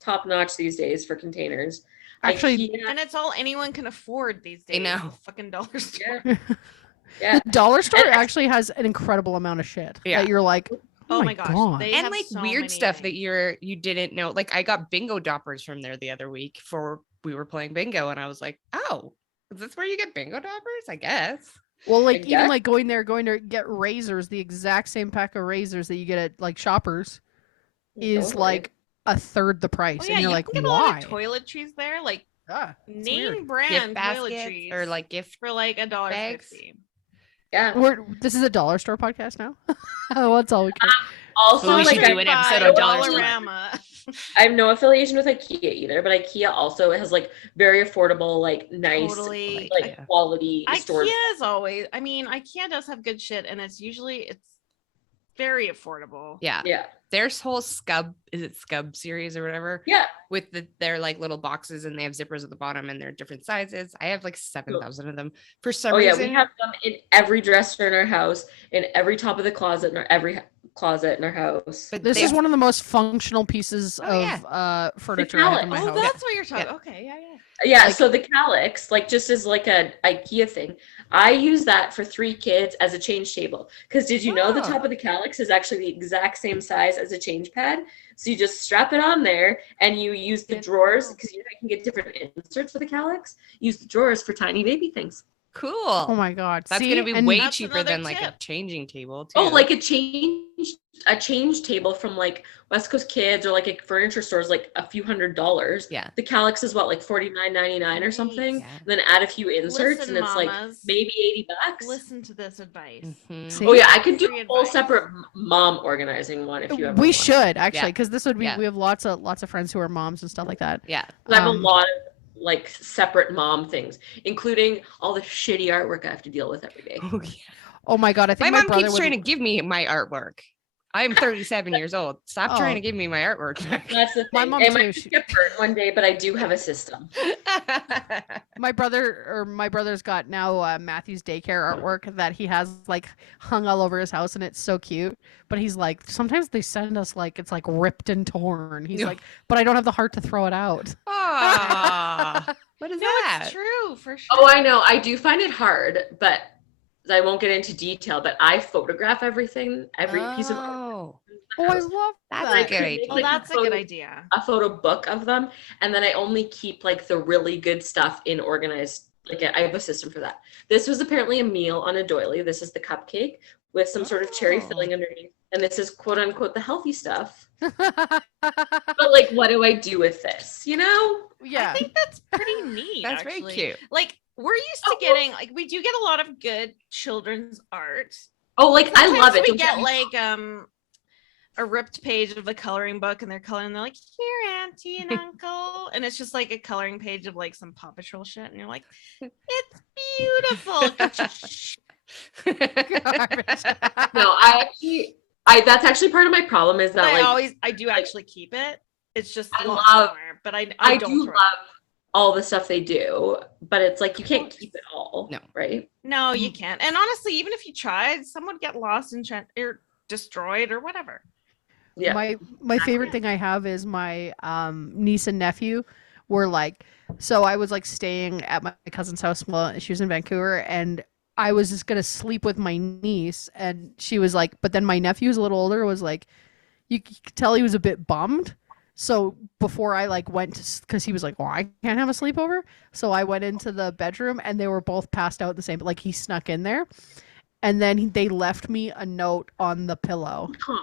top notch these days for containers. Actually- IKEA, and it's all anyone can afford these days. I know. the fucking dollar store. yeah, yeah. the dollar store And- actually has an incredible amount of shit Yeah. that you're like, Oh my gosh. God. They And have like so weird many stuff that things. you didn't know. Like I got bingo doppers from there the other week for we were playing bingo, and I was like, oh, is this where you get bingo doppers? I guess. well, like even guess. like going to get razors, the exact same pack of razors that you get at like Shoppers is Totally. like a third the price, Oh yeah, and you're you like, can get a lot why? of toiletries there, like Ah, it's name weird. brand Gift baskets toiletries or like gift. for like $1.50. bags. Yeah. This is a dollar store podcast now. That's all we can. Also, we should like, do an episode on dollar store. Dollarama. I have no affiliation with IKEA either, but IKEA also has like very affordable, like nice, Totally. like quality stores. IKEA is always. I mean, IKEA does have good shit, and it's very affordable. Yeah. Yeah. Their whole Scub, is it Scub series or whatever? Yeah. With their like little boxes and they have zippers at the bottom and they're different sizes. I have like 7,000 of them. For some Oh yeah, reason. we have them in every dresser in our house, in every top of the closet, in every closet in our house. But This they is have- one of the most functional pieces Oh, of furniture I have in my Oh, house. that's what you're talking. Yeah. Okay, yeah. Yeah, Like- so the Calyx, like just as like a IKEA thing, I use that for 3 kids as a change table. Because did you know the Oh. top of the Calyx is actually the exact same size as a change pad? So you just strap it on there and you use the Good to drawers know. because you can get different inserts for the Calyx. Use the drawers for tiny baby things. Cool. Oh my god. That's See? gonna be And way That's cheaper another than like a tip. changing table too. Oh, like a change table from like West Coast Kids or like a furniture stores, like a few $100s. Yeah. The Calyx is what, like $49.99 or something. Yeah. Then add a few inserts Listen, and it's like mamas, maybe $80. listen to this advice. Mhm. See? Oh yeah, I could do Free a whole advice. separate mom organizing one if you ever We want. should actually, Yeah. because this would be Yeah. we have lots of friends who are moms and stuff like that. Yeah. I have a Um, lot of like separate mom things, including all the shitty artwork I have to deal with every day. Oh, yeah. Oh my god, I think My my mom brother keeps would trying to give me my artwork. I'm 37 years old. Stop trying Oh. to give me my artwork back. That's the thing. My mom it too, might she- get burnt one day, but I do have a system. my brother's got now Matthew's daycare artwork that he has like hung all over his house and it's so cute. But he's like, sometimes they send us like it's like ripped and torn. He's No. like, but I don't have the heart to throw it out. Aw, what is No, that? it's true for sure. Oh, I know. I do find it hard, but I won't get into detail. But I photograph everything, every piece of Oh, Oh, I love that's that. a good idea. Oh, like, that's a good idea. a photo book of them, and then I only keep like the really good stuff in organized. Like I have a system for that. This was apparently a meal on a doily. This is the cupcake with some sort of cherry Oh. filling underneath, and this is quote unquote the healthy stuff. But like, what do I do with this? You know? yeah. I think that's pretty neat. That's actually. very cute. Like we're used to Oh, getting like we do get a lot of good children's art. Oh, like I love Sometimes it. We Don't get me- like a ripped page of the coloring book and they're coloring and they're like, here, auntie and uncle. And it's just like a coloring page of like some Paw Patrol shit. And you're like, it's beautiful. Garbage. No, that's actually part of my problem is that like I do actually keep it. It's just I lost love- somewhere, but I I don't do throw love it. all the stuff they do, but it's like you can't keep it all. No. Right? No, you can't. And honestly, even if you tried, some would get lost and or destroyed or whatever. Yeah. My favorite thing I have is my niece and nephew were like, so I was like staying at my cousin's house while she was in Vancouver, and I was just gonna sleep with my niece, and she was like, but then my nephew who's a little older was like, you could tell he was a bit bummed. So before I like went to, because he was like, well, I can't have a sleepover. So I went into the bedroom and they were both passed out the same, like he snuck in there. And then they left me a note on the pillow. Aw.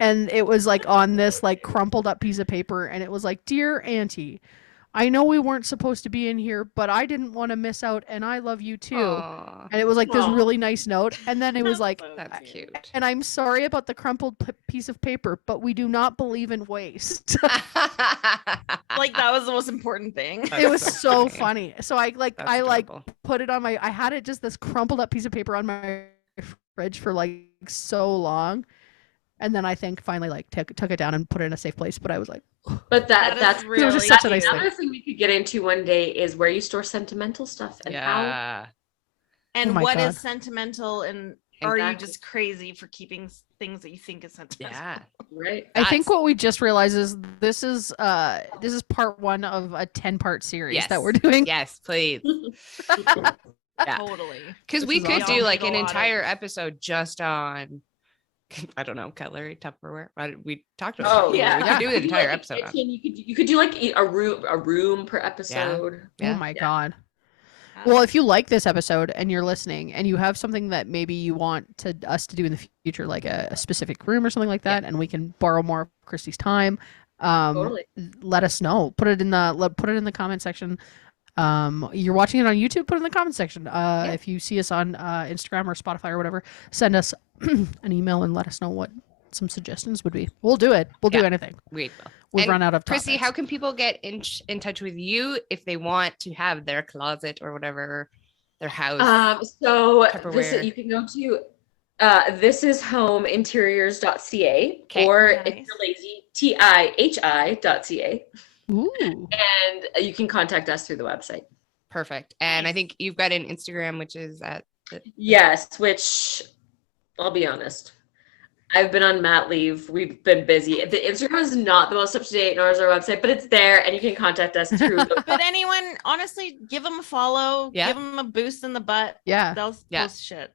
And it was like on this like crumpled up piece of paper. And it was like, dear Auntie, I know we weren't supposed to be in here, but I didn't want to miss out. And I love you too. Aw, And it was like this Aw. really nice note. And then it was like, that's cute. and I'm sorry about the crumpled piece of paper, but we do not believe in waste. Like that was the most important thing. It was so funny. So I like That's I like adorable. put it on my I had it just this crumpled up piece of paper on my fridge for like so long. And then I think finally like took it down and put it in a safe place. But I was like, But That is that's really just such a nice cute. thing. another thing we could get into one day is where you store sentimental stuff and how. Yeah. And Oh my what is God. sentimental and are you Exactly. just crazy for keeping things that you think is sentimental? Yeah. Right. I think That's- what we just realized is this is part 1 of a 10-part series Yes. that we're doing. Yes, please. Yeah. Totally. Because This we is could awesome. do like We an did a lot of- entire episode just on, I don't know, cutlery, Tupperware. We talked about. Oh it. yeah. We could do an You could entire like, episode on. kitchen, you could do like a room per episode. Yeah. Oh my Yeah. God. Well, if you like this episode and you're listening and you have something that maybe you want us to do in the future, like a specific room or something like that, and we can borrow more of Christie's time, Totally. let us know. Put it in the comment section. You're watching it on YouTube, put it in the comment section. If you see us on Instagram or Spotify or whatever, send us an email and let us know what some suggestions would be. We'll do it. We'll do Yeah. anything. We will. We've And run out of Chrissy, topics. how can people get in touch with you if they want to have their closet or whatever, their house? So Tupperware. you can go to thisishomeinteriors.ca Okay. or Nice. if you're lazy, tihi.ca. Ooh. And you can contact us through the website. Perfect. And I think you've got an Instagram, which is at Yes, which I'll be honest. I've been on mat leave. We've been busy. The Instagram is not the most up to date, nor is our website, but it's there and you can contact us through the But anyone, honestly, give them a follow. Yeah. Give them a boost in the butt. Yeah. They'll Yeah. post shit.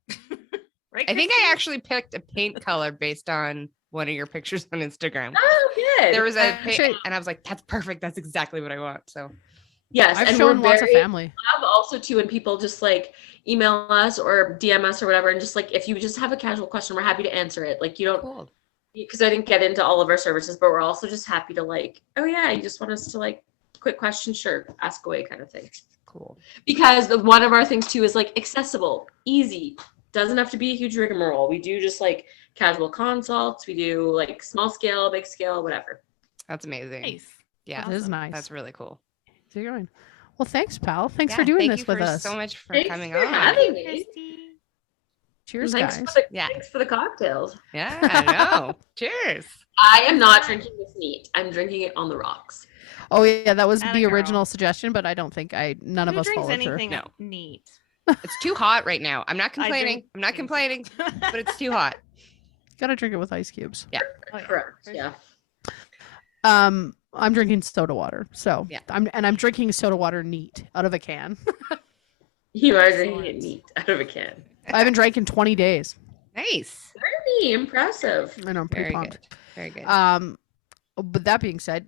Right? I think Christy? I actually picked a paint color based on one of your pictures on Instagram. Oh, good. There was a paint, Actually- and I was like, that's perfect. That's exactly what I want. So Yes, I've and shown we're lots of very family. love also too when people just like email us or DM us or whatever, and just like if you just have a casual question, we're happy to answer it. Like you don't, cool. because I didn't get into all of our services, but we're also just happy to like, oh yeah, you just want us to like quick question, sure, ask away kind of thing. Cool. Because one of our things too is like accessible, easy, doesn't have to be a huge rigmarole. We do just like casual consults. We do like small scale, big scale, whatever. That's amazing. Nice. Yeah. It is nice. That's really cool. So you're going. Well, thanks, pal. Thanks Yeah, for doing thank this you with for us. so much for Thanks coming for on. having me. Christy. Cheers, Thanks guys. for the, Yeah. thanks for the cocktails. Yeah, I know. Cheers. I am not drinking this neat. I'm drinking it on the rocks. Oh yeah, that was Atta the girl. original suggestion, but I don't think none of Who us drinks followed her. anything No. neat? It's too hot right now. I'm not I drink complaining. I'm not things. complaining, but it's too hot. Gotta drink it with ice cubes. Oh, yeah. Correct. For Yeah. I'm drinking soda water. So Yeah. I'm drinking soda water neat out of a can. You are drinking it Excellent. neat out of a can. I haven't drank in 20 days. Nice. Very impressive. I know I'm pretty Very pumped. good. Very good. But that being said,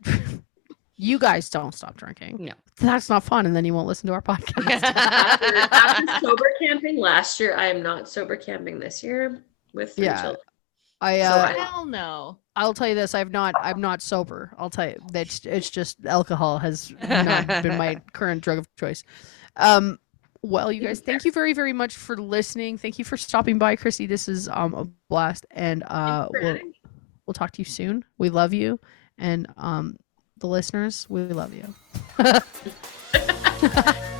you guys don't stop drinking. No. That's not fun, and then you won't listen to our podcast. After sober camping last year, I am not sober camping this year with 3 Yeah. children. I So I- Hell no. I'll tell you this, I'm not sober. I'll tell you that it's just alcohol has not been my current drug of choice. Well, you guys, thank you very, very much for listening. Thank you for stopping by, Christy. This is a blast, and we'll talk to you soon. We love you, and the listeners, we love you.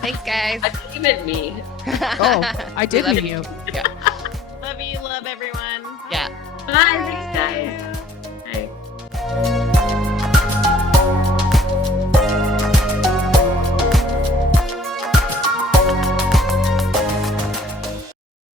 Thanks, guys. I think you meant me. Oh, I We did love mean you. Love you. Love everyone. Yeah. Bye. Thanks, guys.